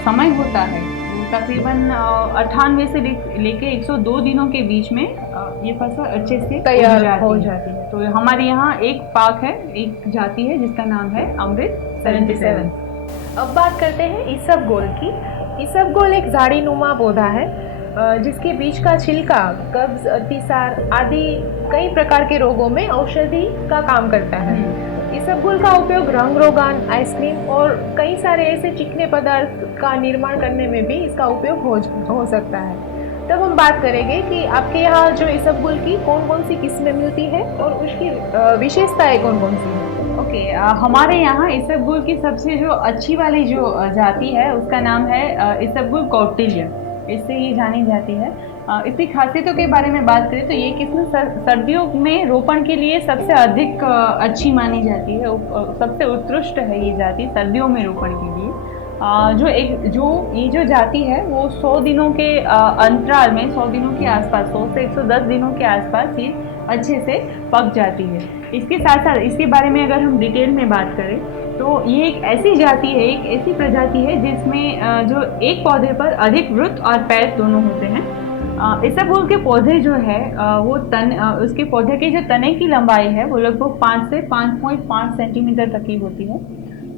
समय होता है वो तकरीबन 98 से लेके 102 दिनों के बीच में ये फसल अच्छे से तैयार हो जाती है। तो हमारे यहाँ एक पाक है, एक जाति है जिसका नाम है अमृत 77। अब बात करते हैं इसबगोल की। इसबगोल एक झाड़ीनुमा पौधा है जिसके बीज का छिलका कब्ज, अतिसार आदि कई प्रकार के रोगों में औषधि का काम करता है। इसबगोल का उपयोग रंग रोगान, आइसक्रीम और कई सारे ऐसे चिकने पदार्थ का निर्माण करने में भी इसका उपयोग हो सकता है। तब हम बात करेंगे कि आपके यहाँ जो इसबगोल की कौन कौन सी किस्में मिलती है और उसकी विशेषताएं कौन कौन सी हैं? ओके, हमारे यहाँ इसबगोल की सबसे जो अच्छी वाली जो जाति है उसका नाम है इसबगोल कौटिल्य, इससे ये जानी जाती है। इसकी खासियतों के बारे में बात करें तो ये किस्म सर्दियों में रोपण के लिए सबसे अधिक अच्छी मानी जाती है, सबसे उत्कृष्ट है ये जाति सर्दियों में रोपण के लिए। ये जो जाति है वो 100 दिनों के अंतराल में 100 दिनों के आसपास 100 से 110 दिनों के आसपास ये अच्छे से पक जाती है। इसके साथ साथ इसके बारे में अगर हम डिटेल में बात करें तो ये एक ऐसी जाति है, एक ऐसी प्रजाति है जिसमें जो एक पौधे पर अधिक वृत्त और पैर दोनों होते हैं। इसबगोल के पौधे जो है वो उसके पौधे के जो तने की लंबाई है वो लगभग 5 से 5.5 सेंटीमीटर तक की होती है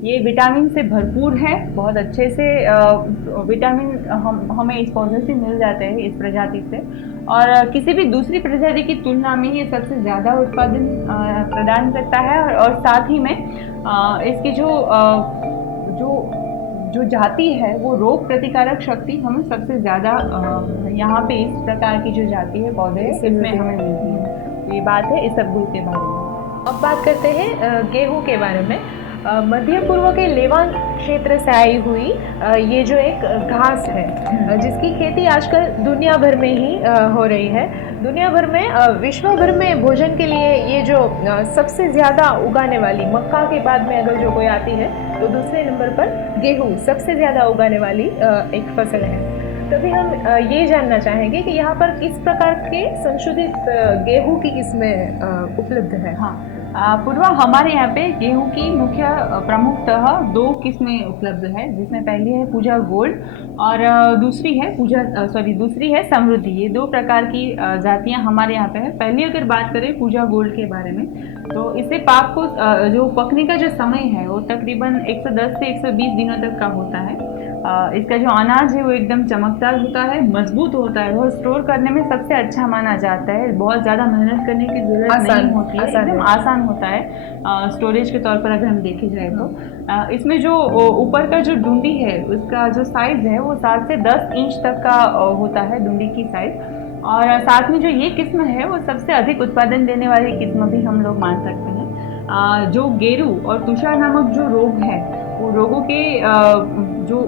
ये विटामिन से भरपूर है, बहुत अच्छे से विटामिन हमें इस पौधे से मिल जाते हैं, इस प्रजाति से। और किसी भी दूसरी प्रजाति की तुलना में ये सबसे ज़्यादा उत्पादन प्रदान करता है। और साथ ही में इसकी जो जाति है वो रोग प्रतिकारक शक्ति हमें सबसे ज़्यादा यहाँ पे इस प्रकार की जो जाति है पौधे इसमें हमें मिलती है। तो ये बात है इसबगोल के बारे में। अब बात करते हैं गेहूं के बारे में। मध्य पूर्व के लेवांट क्षेत्र से आई हुई ये जो एक घास है जिसकी खेती आजकल दुनिया भर में ही हो रही है। दुनिया भर में विश्व भर में भोजन के लिए ये जो सबसे ज़्यादा उगाने वाली, मक्का के बाद में अगर जो कोई आती है तो दूसरे नंबर पर गेहूं सबसे ज़्यादा उगाने वाली एक फसल है। तभी हम ये जानना चाहेंगे कि यहाँ पर किस प्रकार के संशोधित गेहूं की किस्में उपलब्ध है। हाँ पूर्वा, हमारे यहाँ पे गेहूं की मुख्य प्रमुखतः 2 किस्में उपलब्ध है, जिसमें पहली है पूजा गोल्ड और दूसरी है समृद्धि। ये 2 प्रकार की जातियाँ हमारे यहाँ पे है। पहली अगर बात करें पूजा गोल्ड के बारे में, तो इससे पाक को जो पकने का जो समय है वो तकरीबन 110 से 120 दिनों तक का होता है। इसका जो अनाज है वो एकदम चमकदार होता है, मजबूत होता है और स्टोर करने में सबसे अच्छा माना जाता है। बहुत ज़्यादा मेहनत करने की जरूरत नहीं होती है, एकदम आसान होता है स्टोरेज के तौर पर अगर हम देखे जाए तो। इसमें जो ऊपर का जो डुंडी है उसका जो साइज़ है वो 7 से 10 इंच तक का होता है, डुंडी की साइज़। और साथ में जो ये किस्म है वो सबसे अधिक उत्पादन देने वाली किस्म भी हम लोग मान सकते हैं। जो गेरू और तुषार नामक जो रोग है वो रोगों के जो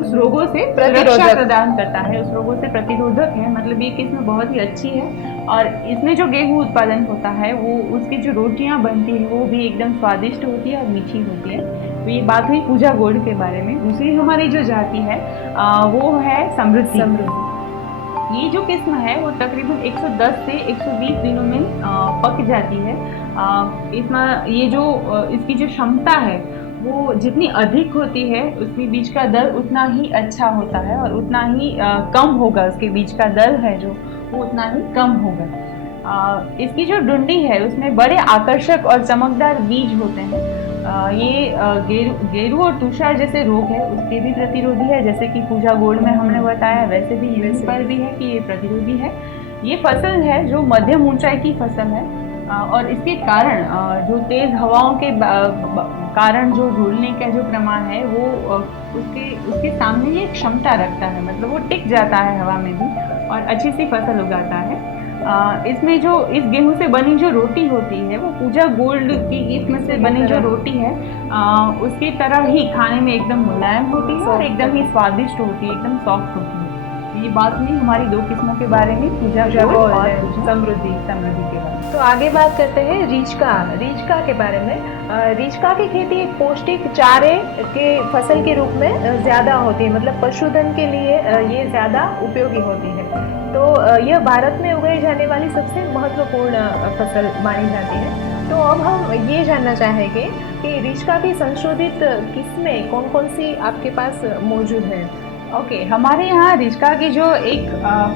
उस रोगों से रक्षा प्रदान करता है, उस रोगों से प्रतिरोधक है। मतलब ये किस्म बहुत ही अच्छी है और इसमें जो गेहूं उत्पादन होता है वो उसकी जो रोटियां बनती है वो भी एकदम स्वादिष्ट होती है और मीठी होती है। तो ये बात हुई पूजा गोल्ड के बारे में। दूसरी हमारी जो जाति है वो है समृद्धि। ये जो किस्म है वो तकरीबन 110 से 120 दिनों में पक जाती है। इसमें ये जो इसकी जो क्षमता है वो जितनी अधिक होती है उसके बीज का दर उतना ही अच्छा होता है और उतना ही कम होगा, उसके बीज का दर है जो वो उतना ही कम होगा। इसकी जो डुंडी है उसमें बड़े आकर्षक और चमकदार बीज होते हैं। ये गेरू और तुषार जैसे रोग है उसके भी प्रतिरोधी है, जैसे कि पूजा गोल्ड में हमने बताया, वैसे भी इस पर भी है कि ये प्रतिरोधी है। ये फसल है जो मध्यम ऊंचाई की फसल है और इसके कारण जो तेज़ हवाओं के कारण जो झूलने का जो प्रमाण है वो उसके सामने ये क्षमता रखता है, मतलब वो टिक जाता है हवा में भी और अच्छी सी फसल उगाता है। इसमें जो इस गेहूं से बनी जो रोटी होती है वो पूजा गोल्ड की किस्म से बनी जो रोटी है उसकी तरह ही खाने में एकदम मुलायम होती है और एकदम ही स्वादिष्ट होती है, एकदम सॉफ्ट होती है। ये बात नहीं हमारी 2 किस्मों के बारे में, पूजा गोल्ड और समृद्धि के बारे में। तो आगे बात करते हैं रीचका के बारे में। रीचका की खेती पौष्टिक चारे के फसल के रूप में ज़्यादा होती है, मतलब पशुधन के लिए ये ज़्यादा उपयोगी होती है। तो यह भारत में उगाई जाने वाली सबसे महत्वपूर्ण फसल मानी जाती है। तो अब हम ये जानना चाहेंगे कि रीचका की संशोधित किस्में कौन कौन सी आपके पास मौजूद है। ओके, हमारे यहाँ रीचका की जो एक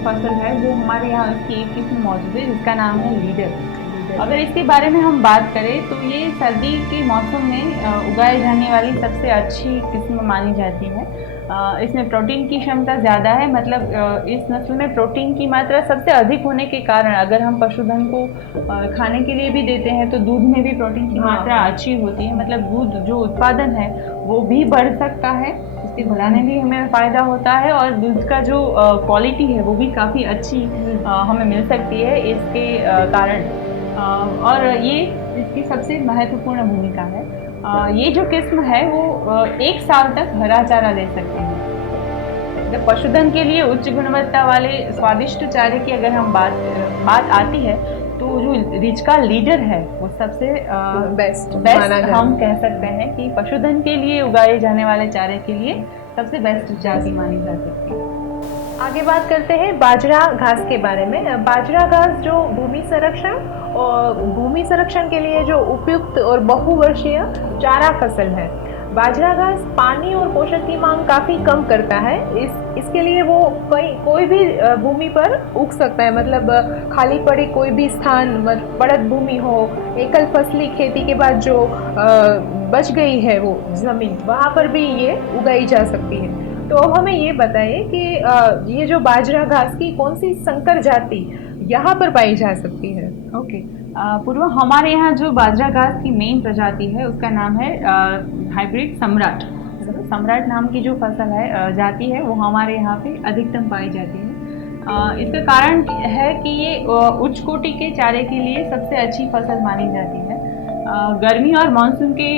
फसल है वो हमारे यहाँ की एक किस्म मौजूद है जिसका नाम है लीडर। अगर इसके बारे में हम बात करें तो ये सर्दी के मौसम में उगाई जाने वाली सबसे अच्छी किस्म मानी जाती है। इसमें प्रोटीन की क्षमता ज़्यादा है, मतलब इस नस्ल में प्रोटीन की मात्रा सबसे अधिक होने के कारण अगर हम पशुधन को खाने के लिए भी देते हैं तो दूध में भी प्रोटीन की मात्रा अच्छी होती है, मतलब दूध जो उत्पादन है वो भी बढ़ सकता है, उसके बढ़ाने भी हमें फ़ायदा होता है और दूध का जो क्वालिटी है वो भी काफ़ी अच्छी हमें मिल सकती है इसके कारण। और ये इसकी सबसे महत्वपूर्ण भूमिका है। ये जो किस्म है वो 1 साल तक हरा चारा दे सकते हैं। जब पशुधन के लिए उच्च गुणवत्ता वाले स्वादिष्ट चारे की अगर हम बात आती है तो जो रीचका लीडर है वो सबसे बेस्ट हम कह सकते हैं कि पशुधन के लिए उगाए जाने वाले चारे के लिए सबसे बेस्ट जाति मानी जा सकती है। आगे बात करते हैं बाजरा घास के बारे में। बाजरा घास जो भूमि संरक्षण के लिए जो उपयुक्त और बहुवर्षीय चारा फसल है। बाजरा घास पानी और पोषक की मांग काफ़ी कम करता है। इसके लिए वो कोई भी भूमि पर उग सकता है, मतलब खाली पड़ी कोई भी स्थान, पड़त भूमि हो, एकल फसली खेती के बाद जो बच गई है वो ज़मीन, वहाँ पर भी ये उगाई जा सकती है। तो अब हमें ये बताइए कि ये जो बाजरा घास की कौन सी संकर जाति यहाँ पर पाई जा सकती है? ओके। पूर्व हमारे यहाँ जो बाजरा घास की मेन प्रजाति है उसका नाम है हाइब्रिड सम्राट। सम्राट नाम की जो फसल है जाति है वो हमारे यहाँ पे अधिकतम पाई जाती है। इसका कारण है कि ये उच्च कोटि के चारे के लिए सबसे अच्छी फसल मानी जाती है। गर्मी और मानसून के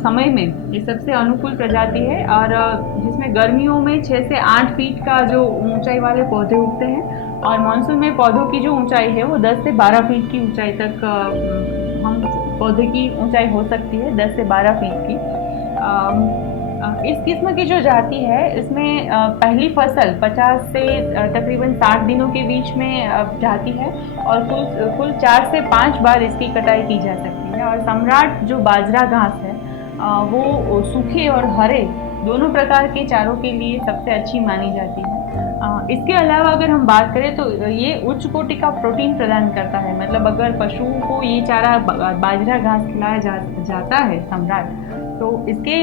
समय में ये सबसे अनुकूल प्रजाति है और जिसमें गर्मियों में 6 से 8 फीट का जो ऊंचाई वाले पौधे उगते हैं और मानसून में पौधों की जो ऊंचाई है वो 10 से 12 फीट की ऊंचाई तक हम पौधे की ऊंचाई हो सकती है 10 से 12 फीट की। इस किस्म की जो जाति है इसमें पहली फसल 50 से तकरीबन 60 दिनों के बीच में जाती है और कुल 4 से 5 बार इसकी कटाई की जा सकती है। और सम्राट जो बाजरा घास है वो सूखे और हरे दोनों प्रकार के चारों के लिए सबसे अच्छी मानी जाती है। इसके अलावा अगर हम बात करें तो ये उच्च कोटि का प्रोटीन प्रदान करता है। मतलब अगर पशुओं को ये चारा बाजरा घास खिलाया जाता है सम्राट, तो इसके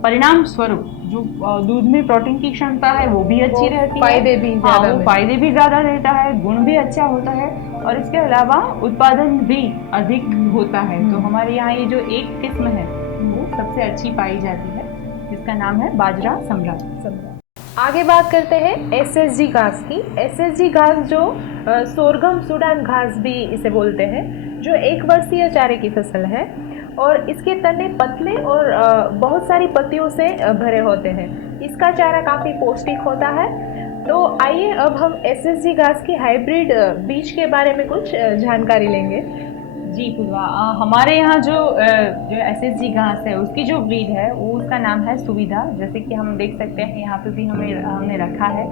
परिणाम स्वरूप जो दूध में प्रोटीन की क्षमता है वो भी अच्छी रहती है, फायदे भी ज़्यादा रहता है, गुण भी अच्छा होता है और इसके अलावा उत्पादन भी अधिक होता है। तो हमारे यहाँ ये जो एक किस्म है वो सबसे अच्छी पाई जाती है जिसका नाम है बाजरा सम्राट। आगे बात करते हैं एसएसजी घास की। एसएसजी घास जो सोरगम सूडान घास भी इसे बोलते हैं, जो 1 वर्षीय चारे की फसल है और इसके तने पतले और बहुत सारी पत्तियों से भरे होते हैं। इसका चारा काफ़ी पौष्टिक होता है। तो आइए अब हम एसएसजी घास की हाइब्रिड बीज के बारे में कुछ जानकारी लेंगे। जी पूर्वा, हमारे यहाँ जो एसएसजी घास है उसकी जो ब्रीड है वो उसका नाम है सुविधा। जैसे कि हम देख सकते हैं यहाँ पे भी हमने रखा है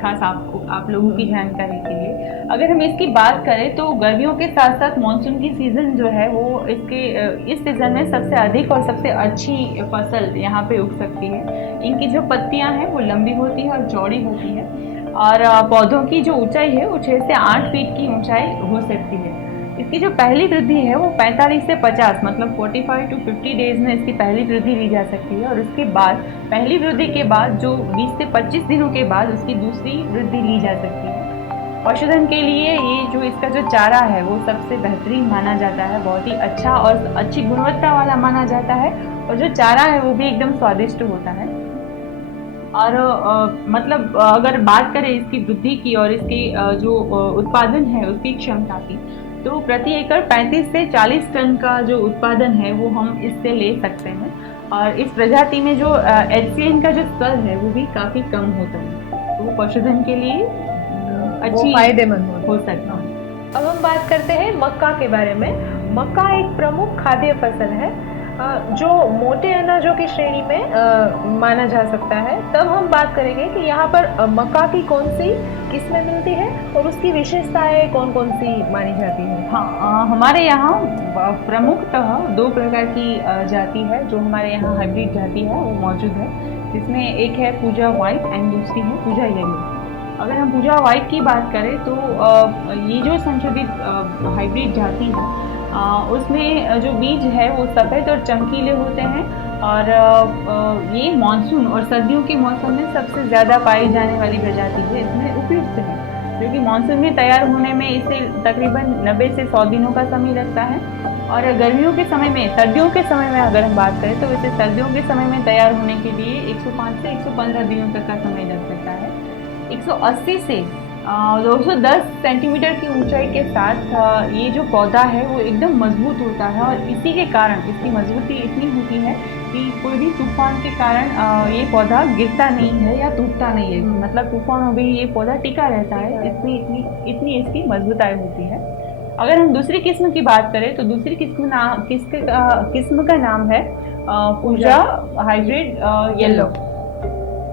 खास आप लोगों की जानकारी के लिए। अगर हम इसकी बात करें तो गर्मियों के साथ साथ मानसून की सीज़न जो है वो इस सीज़न में सबसे अधिक और सबसे अच्छी फसल यहाँ पे उग सकती है। इनकी जो पत्तियाँ हैं वो लंबी होती है और चौड़ी होती है और पौधों की जो ऊंचाई है वो 6 से 8 फीट की ऊंचाई हो सकती है। इसकी जो पहली वृद्धि है वो 45 से 50 मतलब 45 to 50 डेज में इसकी पहली वृद्धि ली जा सकती है और उसके बाद पहली वृद्धि के बाद जो 20 से 25 दिनों के बाद उसकी दूसरी वृद्धि ली जा सकती है। पशुधन के लिए ये जो इसका जो चारा है वो सबसे बेहतरीन माना जाता है, बहुत ही अच्छा और अच्छी गुणवत्ता वाला माना जाता है और जो चारा है वो भी एकदम स्वादिष्ट होता है। और मतलब अगर बात करें इसकी वृद्धि की और इसकी जो उत्पादन है उसकी क्षमता की, तो प्रति एकड़ 35 से 40 टन का जो उत्पादन है वो हम इससे ले सकते हैं और इस प्रजाति में जो HCN का जो स्तर है वो भी काफ़ी कम होता है, तो वो पशुधन के लिए अच्छी फायदेमंद हो सकता है। अब हम बात करते हैं मक्का के बारे में। मक्का एक प्रमुख खाद्य फसल है जो मोटे अनाजों की श्रेणी में माना जा सकता है। तब हम बात करेंगे कि यहाँ पर मक्का की कौन सी किस्में मिलती है और उसकी विशेषताएं कौन कौन सी मानी जाती है। हाँ, हमारे यहाँ प्रमुखतः 2 प्रकार की जाति है जो हमारे यहाँ हाइब्रिड जाति है वो मौजूद है, जिसमें एक है पूजा वाइट एंड दूसरी है पूजा येलो। अगर हम पूजा वाइट की बात करें तो ये जो संशोधित हाइब्रिड जाति है उसमें जो बीज है वो सफ़ेद और चमकीले होते हैं और ये मानसून और सर्दियों के मौसम में सबसे ज़्यादा पाई जाने वाली प्रजाति है। इसमें उपयुक्त है क्योंकि मानसून में तैयार होने में इसे तकरीबन 90 से 100 दिनों का समय लगता है और गर्मियों के समय में, सर्दियों के समय में अगर हम बात करें तो इसे सर्दियों के समय में तैयार होने के लिए 105 से 115 दिनों तक का समय लग सकता है। 180 से 210 सेंटीमीटर की ऊंचाई के साथ ये जो पौधा है वो एकदम मजबूत होता है और इसी के कारण इसकी मजबूती इतनी होती है कि कोई भी तूफान के कारण ये पौधा गिरता नहीं है या टूटता नहीं है। मतलब तूफानों में ये पौधा टिका रहता है, इतनी इसकी मजबूताई होती है। अगर हम दूसरी किस्म की बात करें तो दूसरी किस्म का नाम है पूजा हाइब्रिड येलो।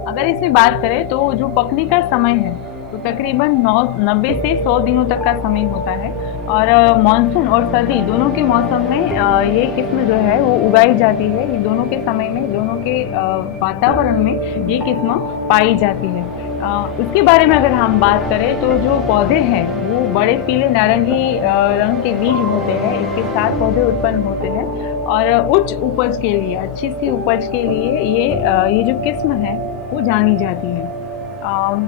अगर इसमें बात करें तो जो पकने का समय है तो तकरीबन 90 से 100 दिनों तक का समय होता है और मानसून और सर्दी दोनों के मौसम में ये किस्म जो है वो उगाई जाती है। ये दोनों के समय में, दोनों के वातावरण में ये किस्म पाई जाती है। उसके बारे में अगर हम बात करें तो जो पौधे हैं वो बड़े पीले नारंगी रंग के बीज होते हैं, इसके 7 पौधे उत्पन्न होते हैं और उच्च उपज के लिए, अच्छी सी उपज के लिए ये जो किस्म है वो जानी जाती है।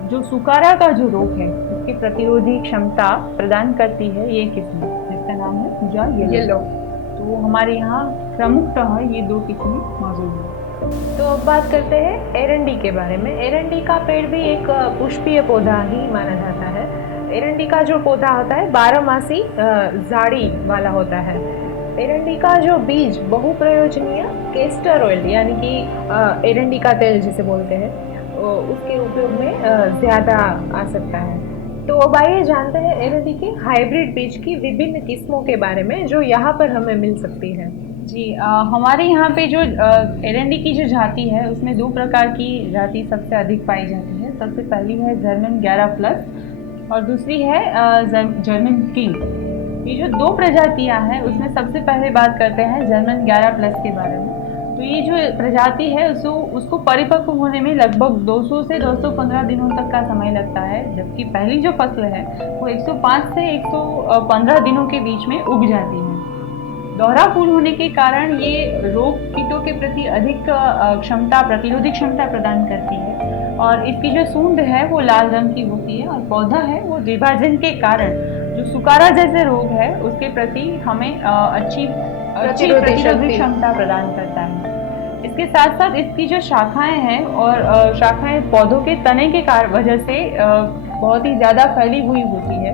जो सुकारा का जो रोग है उसकी प्रतिरोधी क्षमता प्रदान करती है ये किस्म, जिसका नाम है पूजा येलो। तो हमारे यहाँ प्रमुखतः ये दो किस्में मौजूद हैं। तो अब बात करते हैं एरंडी के बारे में। एरंडी का पेड़ भी एक पुष्पीय पौधा ही माना जाता है। एरंडी का जो पौधा होता है 12 मासी झाड़ी वाला होता है। एरंडी का जो बीज बहुप्रयोजनीय केस्टर ऑयल यानी कि एरंडी का तेल जिसे बोलते हैं उसके उपयोग में ज़्यादा आ सकता है। तो अब आइए जानते हैं एरंडी के हाइब्रिड बीज की विभिन्न किस्मों के बारे में जो यहाँ पर हमें मिल सकती है। जी, हमारे यहाँ पे जो एरंडी की जो जाति है उसमें दो प्रकार की जाति सबसे अधिक पाई जाती है। सबसे पहली है जर्मन 11+ और दूसरी है जर्मन किंग। ये जो दो प्रजातियां हैं उसमें सबसे पहले बात करते हैं जर्मन 11+ के बारे में। तो ये जो प्रजाति है उसको परिपक्व होने में लगभग 200 से 215 दिनों तक का समय लगता है, जबकि पहली जो फसल है वो 105 से 115 दिनों के बीच में उग जाती है। दोहरा फूल होने के कारण ये रोग कीटों के प्रति अधिक प्रतिरोधी क्षमता प्रदान करती है और इसकी जो सूंड है वो लाल रंग की होती है और पौधा है वो विभाजन के कारण जो सुकारा जैसे रोग है उसके प्रति हमें अच्छी प्रतिरोधी क्षमता प्रदान करता है। इसके साथ साथ इसकी जो शाखाएं हैं और शाखाएं पौधों के तने के वजह से बहुत ही ज़्यादा फैली हुई होती है,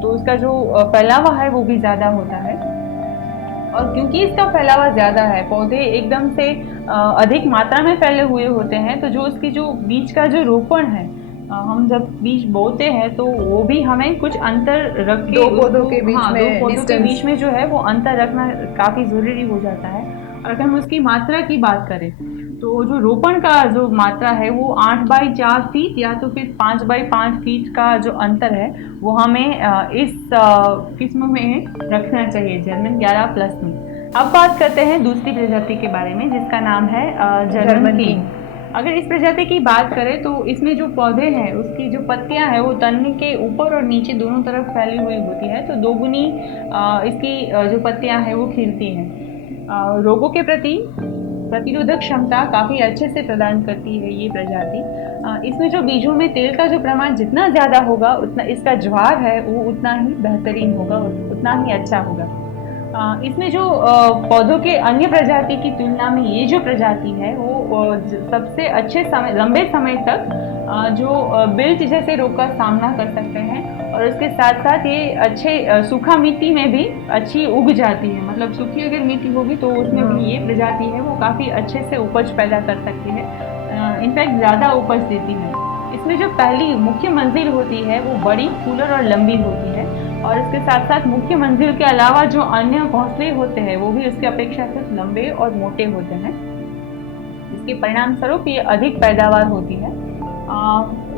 तो उसका जो फैलावा है वो भी ज़्यादा होता है। और क्योंकि इसका फैलावा ज़्यादा है, पौधे एकदम से अधिक मात्रा में फैले हुए होते हैं, तो जो उसकी जो बीज का जो रोपण है, हम जब बीज बोते हैं तो वो भी हमें कुछ अंतर रख के दो पौधों के बीच में जो है वो अंतर रखना काफ़ी ज़रूरी हो जाता है। और अगर हम उसकी मात्रा की बात करें तो जो रोपण का जो मात्रा है वो 8x4 फीट या तो फिर 5x5 फीट का जो अंतर है वो हमें इस किस्म में रखना चाहिए, जर्मन 11+ में। अब बात करते हैं दूसरी प्रजाति के बारे में जिसका नाम है जर्मन किंग। अगर इस प्रजाति की बात करें तो इसमें जो पौधे हैं उसकी जो पत्तियां हैं वो तने के ऊपर और नीचे दोनों तरफ फैली हुई होती है, तो दोगुनी इसकी जो पत्तियां हैं वो खिलती हैं। रोगों के प्रति प्रतिरोधक क्षमता काफ़ी अच्छे से प्रदान करती है ये प्रजाति। इसमें जो बीजों में तेल का जो प्रमाण जितना ज़्यादा होगा उतना इसका ज्वार है वो उतना ही बेहतरीन होगा, उतना ही अच्छा होगा। इसमें जो पौधों के अन्य प्रजाति की तुलना में ये जो प्रजाति है वो सबसे अच्छे समय लंबे समय तक जो बिल्ट जैसे रोग का सामना कर सकते हैं और उसके साथ साथ ये अच्छे सूखा मिट्टी में भी अच्छी उग जाती है। मतलब सूखी अगर मिट्टी होगी तो उसमें भी ये प्रजाति है वो काफ़ी अच्छे से उपज पैदा कर सकती है, इनफैक्ट ज़्यादा उपज देती है। इसमें जो पहली मुख्य मंजिल होती है वो बड़ी, फूलर और लंबी होती है और इसके साथ साथ मुख्य मंजिल के अलावा जो अन्य घोंसले होते हैं वो भी उसकी अपेक्षा से लंबे और मोटे होते हैं, इसके परिणाम स्वरूप ये अधिक पैदावार होती है।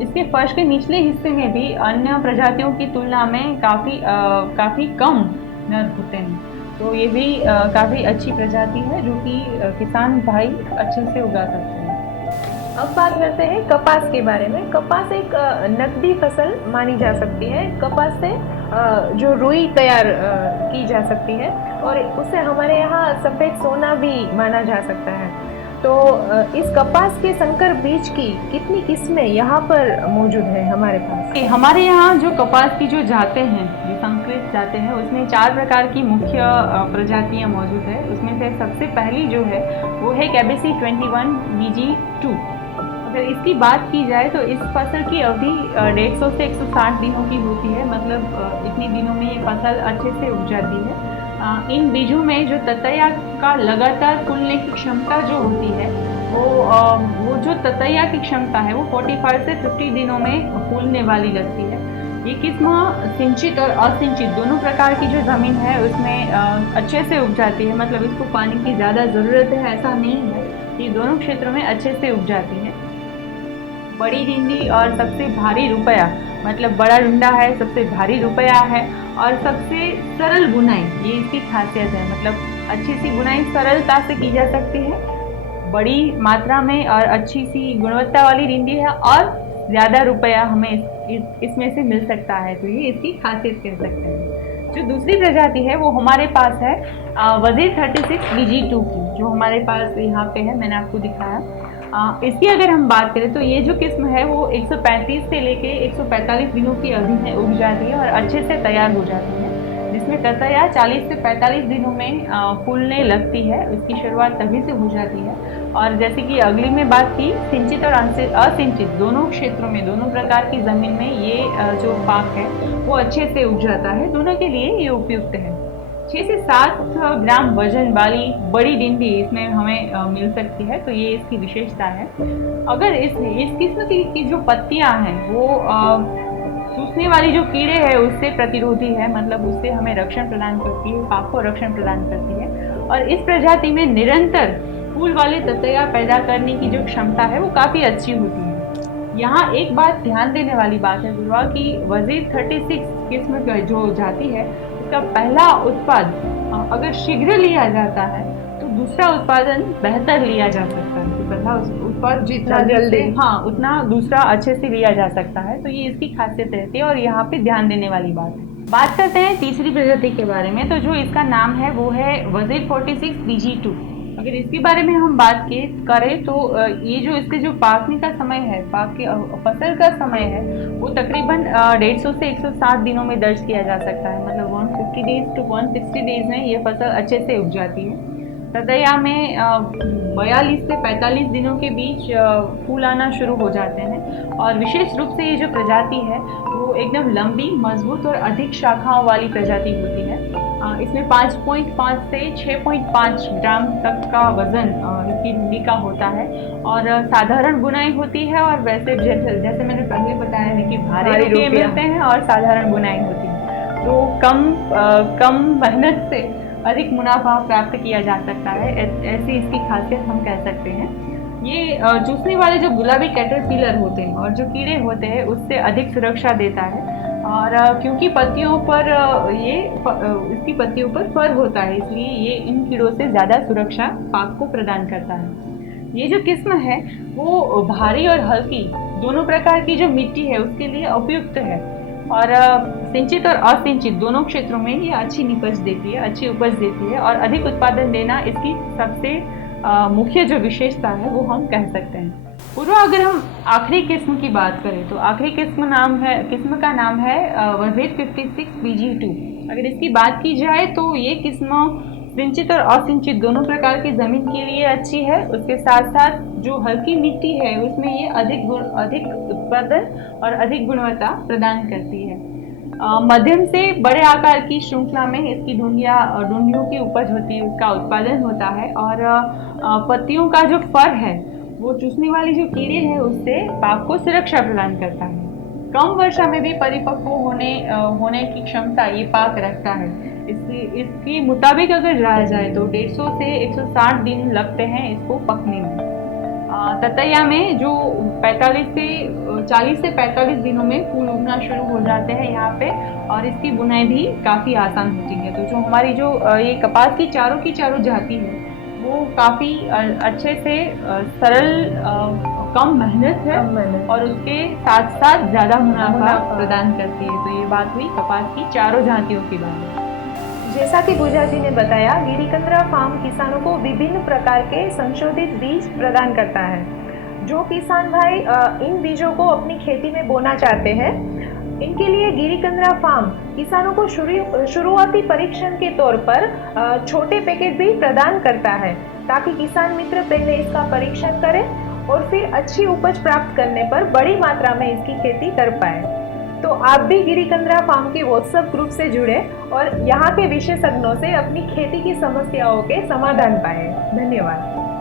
इसके फर्श के निचले हिस्से में भी अन्य प्रजातियों की तुलना में काफ़ी कम नर होते हैं, तो ये भी काफ़ी अच्छी प्रजाति है जो कि किसान भाई अच्छे से उगा सकते हैं। अब बात करते हैं कपास के बारे में। कपास एक नकदी फसल मानी जा सकती है। कपास से जो रुई तैयार की जा सकती है और उससे हमारे यहाँ सफ़ेद सोना भी माना जा सकता है। तो इस कपास के संकर बीज की कितनी किस्में यहाँ पर मौजूद है हमारे पास? हमारे यहाँ जो कपास की जो जातें हैं, जो संकरित जातें हैं, उसमें 4 प्रकार की मुख्य प्रजातियाँ मौजूद है। उसमें से सबसे पहली जो है वो है KBC 21 BG2। अगर इसकी बात की जाए तो इस फसल की अवधि 150 से 160 दिनों की होती है, मतलब इतने दिनों में ये फसल अच्छे से उग जाती है। इन बीजों में जो ततैया का लगातार फूलने की क्षमता जो होती है वो जो ततैया की क्षमता है वो 45 से 50 दिनों में फूलने वाली लगती है। ये किस्म सिंचित और असिंचित दोनों प्रकार की जो ज़मीन है उसमें अच्छे से उग जाती है, मतलब इसको पानी की ज़्यादा ज़रूरत है ऐसा नहीं है, ये दोनों क्षेत्रों में अच्छे से उग जाती है। बड़ी रिंडी और सबसे भारी रुपया, मतलब बड़ा रुंडा है, सबसे भारी रुपया है और सबसे सरल बुनाई, ये इसकी खासियत है। मतलब अच्छी सी बुनाई सरलता से की जा सकती है, बड़ी मात्रा में और अच्छी सी गुणवत्ता वाली रिंडी है और ज़्यादा रुपया हमें इसमें से मिल सकता है, तो ये इसकी खासियत कह सकते हैं। जो दूसरी प्रजाति है वो हमारे पास है वजीर 36 BG2 की, जो हमारे पास यहाँ पे है, मैंने आपको दिखाया। इसकी अगर हम बात करें तो ये जो किस्म है वो 135 से लेके 145 दिनों की अवधि में उग जाती है और अच्छे से तैयार हो जाती है, जिसमें कतया 40 से 45 दिनों में फूलने लगती है। इसकी शुरुआत तभी से हो जाती है। और जैसे कि अगली में बात की, सिंचित और असिंचित दोनों क्षेत्रों में, दोनों प्रकार की ज़मीन में ये जो पाक है वो अच्छे से उग जाता है। दोनों के लिए ये उपयुक्त है। 6 से 7 ग्राम वजन वाली बड़ी डिंडी इसमें हमें मिल सकती है, तो ये इसकी विशेषता है। अगर इस किस्म की जो पत्तियां हैं वो चूसने वाली जो कीड़े हैं उससे प्रतिरोधी है, मतलब उससे हमें रक्षण प्रदान करती है, पाक को रक्षण प्रदान करती है। और इस प्रजाति में निरंतर फूल वाले ततैया पैदा करने की जो क्षमता है वो काफ़ी अच्छी होती है। यहाँ एक बात ध्यान देने वाली बात है ध्रुवा की वजीर 36 किस्म का जो जाति है उसका पहला उत्पाद अगर शीघ्र लिया जाता है तो दूसरा उत्पादन बेहतर लिया जा सकता है। तो पहला उत्पाद जितना जल्दी उतना दूसरा अच्छे से लिया जा सकता है। तो ये इसकी खासियत रहती है और यहाँ पे ध्यान देने वाली बात है। बात करते हैं तीसरी प्रजाति के बारे में। तो जो इसका नाम है वो है वजीर 46 BG2। अगर इसके बारे में हम बात करें तो ये जो इसके जो पाकने का समय है, पाक के फसल का समय है, वो तकरीबन 150 से 160 दिनों में दर्ज किया जा सकता है। मतलब 150 डेज टू 160 डेज में ये फसल अच्छे से उग जाती है। ततैया में 42 से 45 दिनों के बीच फूल आना शुरू हो जाते हैं। और विशेष रूप से ये जो प्रजाति है वो एकदम लंबी, मजबूत और अधिक शाखाओं वाली प्रजाति होती है। इसमें 5.5 से 6.5 ग्राम तक का वजन इसकी डंडी का होता है और साधारण बुनाई होती है। और वैसे जैसे मैंने पहले बताया है कि भारी रुपये मिलते हैं और साधारण बुनाई होती है, तो कम मेहनत से अधिक मुनाफा प्राप्त किया जा सकता है। ऐसी इसकी खासियत हम कह सकते हैं। ये चूसने वाले जो गुलाबी कैटरपिलर होते हैं और जो कीड़े होते हैं उससे अधिक सुरक्षा देता है। और क्योंकि पत्तियों पर इसकी पत्तियों पर फर होता है, इसलिए ये इन कीड़ों से ज़्यादा सुरक्षा पाक को प्रदान करता है। ये जो किस्म है वो भारी और हल्की दोनों प्रकार की जो मिट्टी है उसके लिए उपयुक्त है। और सिंचित और असिंचित दोनों क्षेत्रों में ये अच्छी उपज देती है और अधिक उत्पादन देना इसकी सबसे मुख्य जो विशेषता है वो हम कह सकते हैं। पूर्वा, अगर हम आखिरी किस्म की बात करें तो आखिरी किस्म का नाम है वजीर 56 BG2। अगर इसकी बात की जाए तो ये किस्म सिंचित और असिंचित दोनों प्रकार की ज़मीन के लिए अच्छी है। उसके साथ साथ जो हल्की मिट्टी है उसमें ये अधिक उत्पादन और अधिक गुणवत्ता प्रदान करती है। मध्यम से बड़े आकार की श्रृंखला में इसकी डूंडियों की उपज होती है, उसका उत्पादन होता है। और पत्तियों का जो फर है वो चूसने वाली जो कीड़े हैं उससे पाक को सुरक्षा प्रदान करता है। कम वर्षा में भी परिपक्व होने की क्षमता ये पाक रखता है। इसके मुताबिक अगर जाया जाए तो 150 से 160 दिन लगते हैं इसको पकने में। ततैया में जो 40 से 45 दिनों में फूल उगना शुरू हो जाते हैं यहाँ पे, और इसकी बुनाई भी काफ़ी आसान होती है। तो जो हमारी ये कपास की चारों जाति है वो काफ़ी अच्छे से सरल, कम मेहनत है और उसके साथ साथ ज़्यादा मुनाफा प्रदान करती है। तो ये बात हुई कपास की चारों जातियों के बारे में। जैसा कि पूजा जी ने बताया, गिरिकंद्रा फार्म किसानों को विभिन्न प्रकार के संशोधित बीज प्रदान करता है। जो किसान भाई इन बीजों को अपनी खेती में बोना चाहते हैं, इनके लिए गिरिकंद्रा फार्म किसानों को शुरुआती परीक्षण के तौर पर छोटे पैकेट भी प्रदान करता है, ताकि किसान मित्र पहले इसका परीक्षण करें और फिर अच्छी उपज प्राप्त करने पर बड़ी मात्रा में इसकी खेती कर पाए। तो आप भी गिरिकंद्रा फार्म के व्हाट्सएप ग्रुप से जुड़े और यहाँ के विशेषज्ञों से अपनी खेती की समस्याओं के समाधान पाए। धन्यवाद।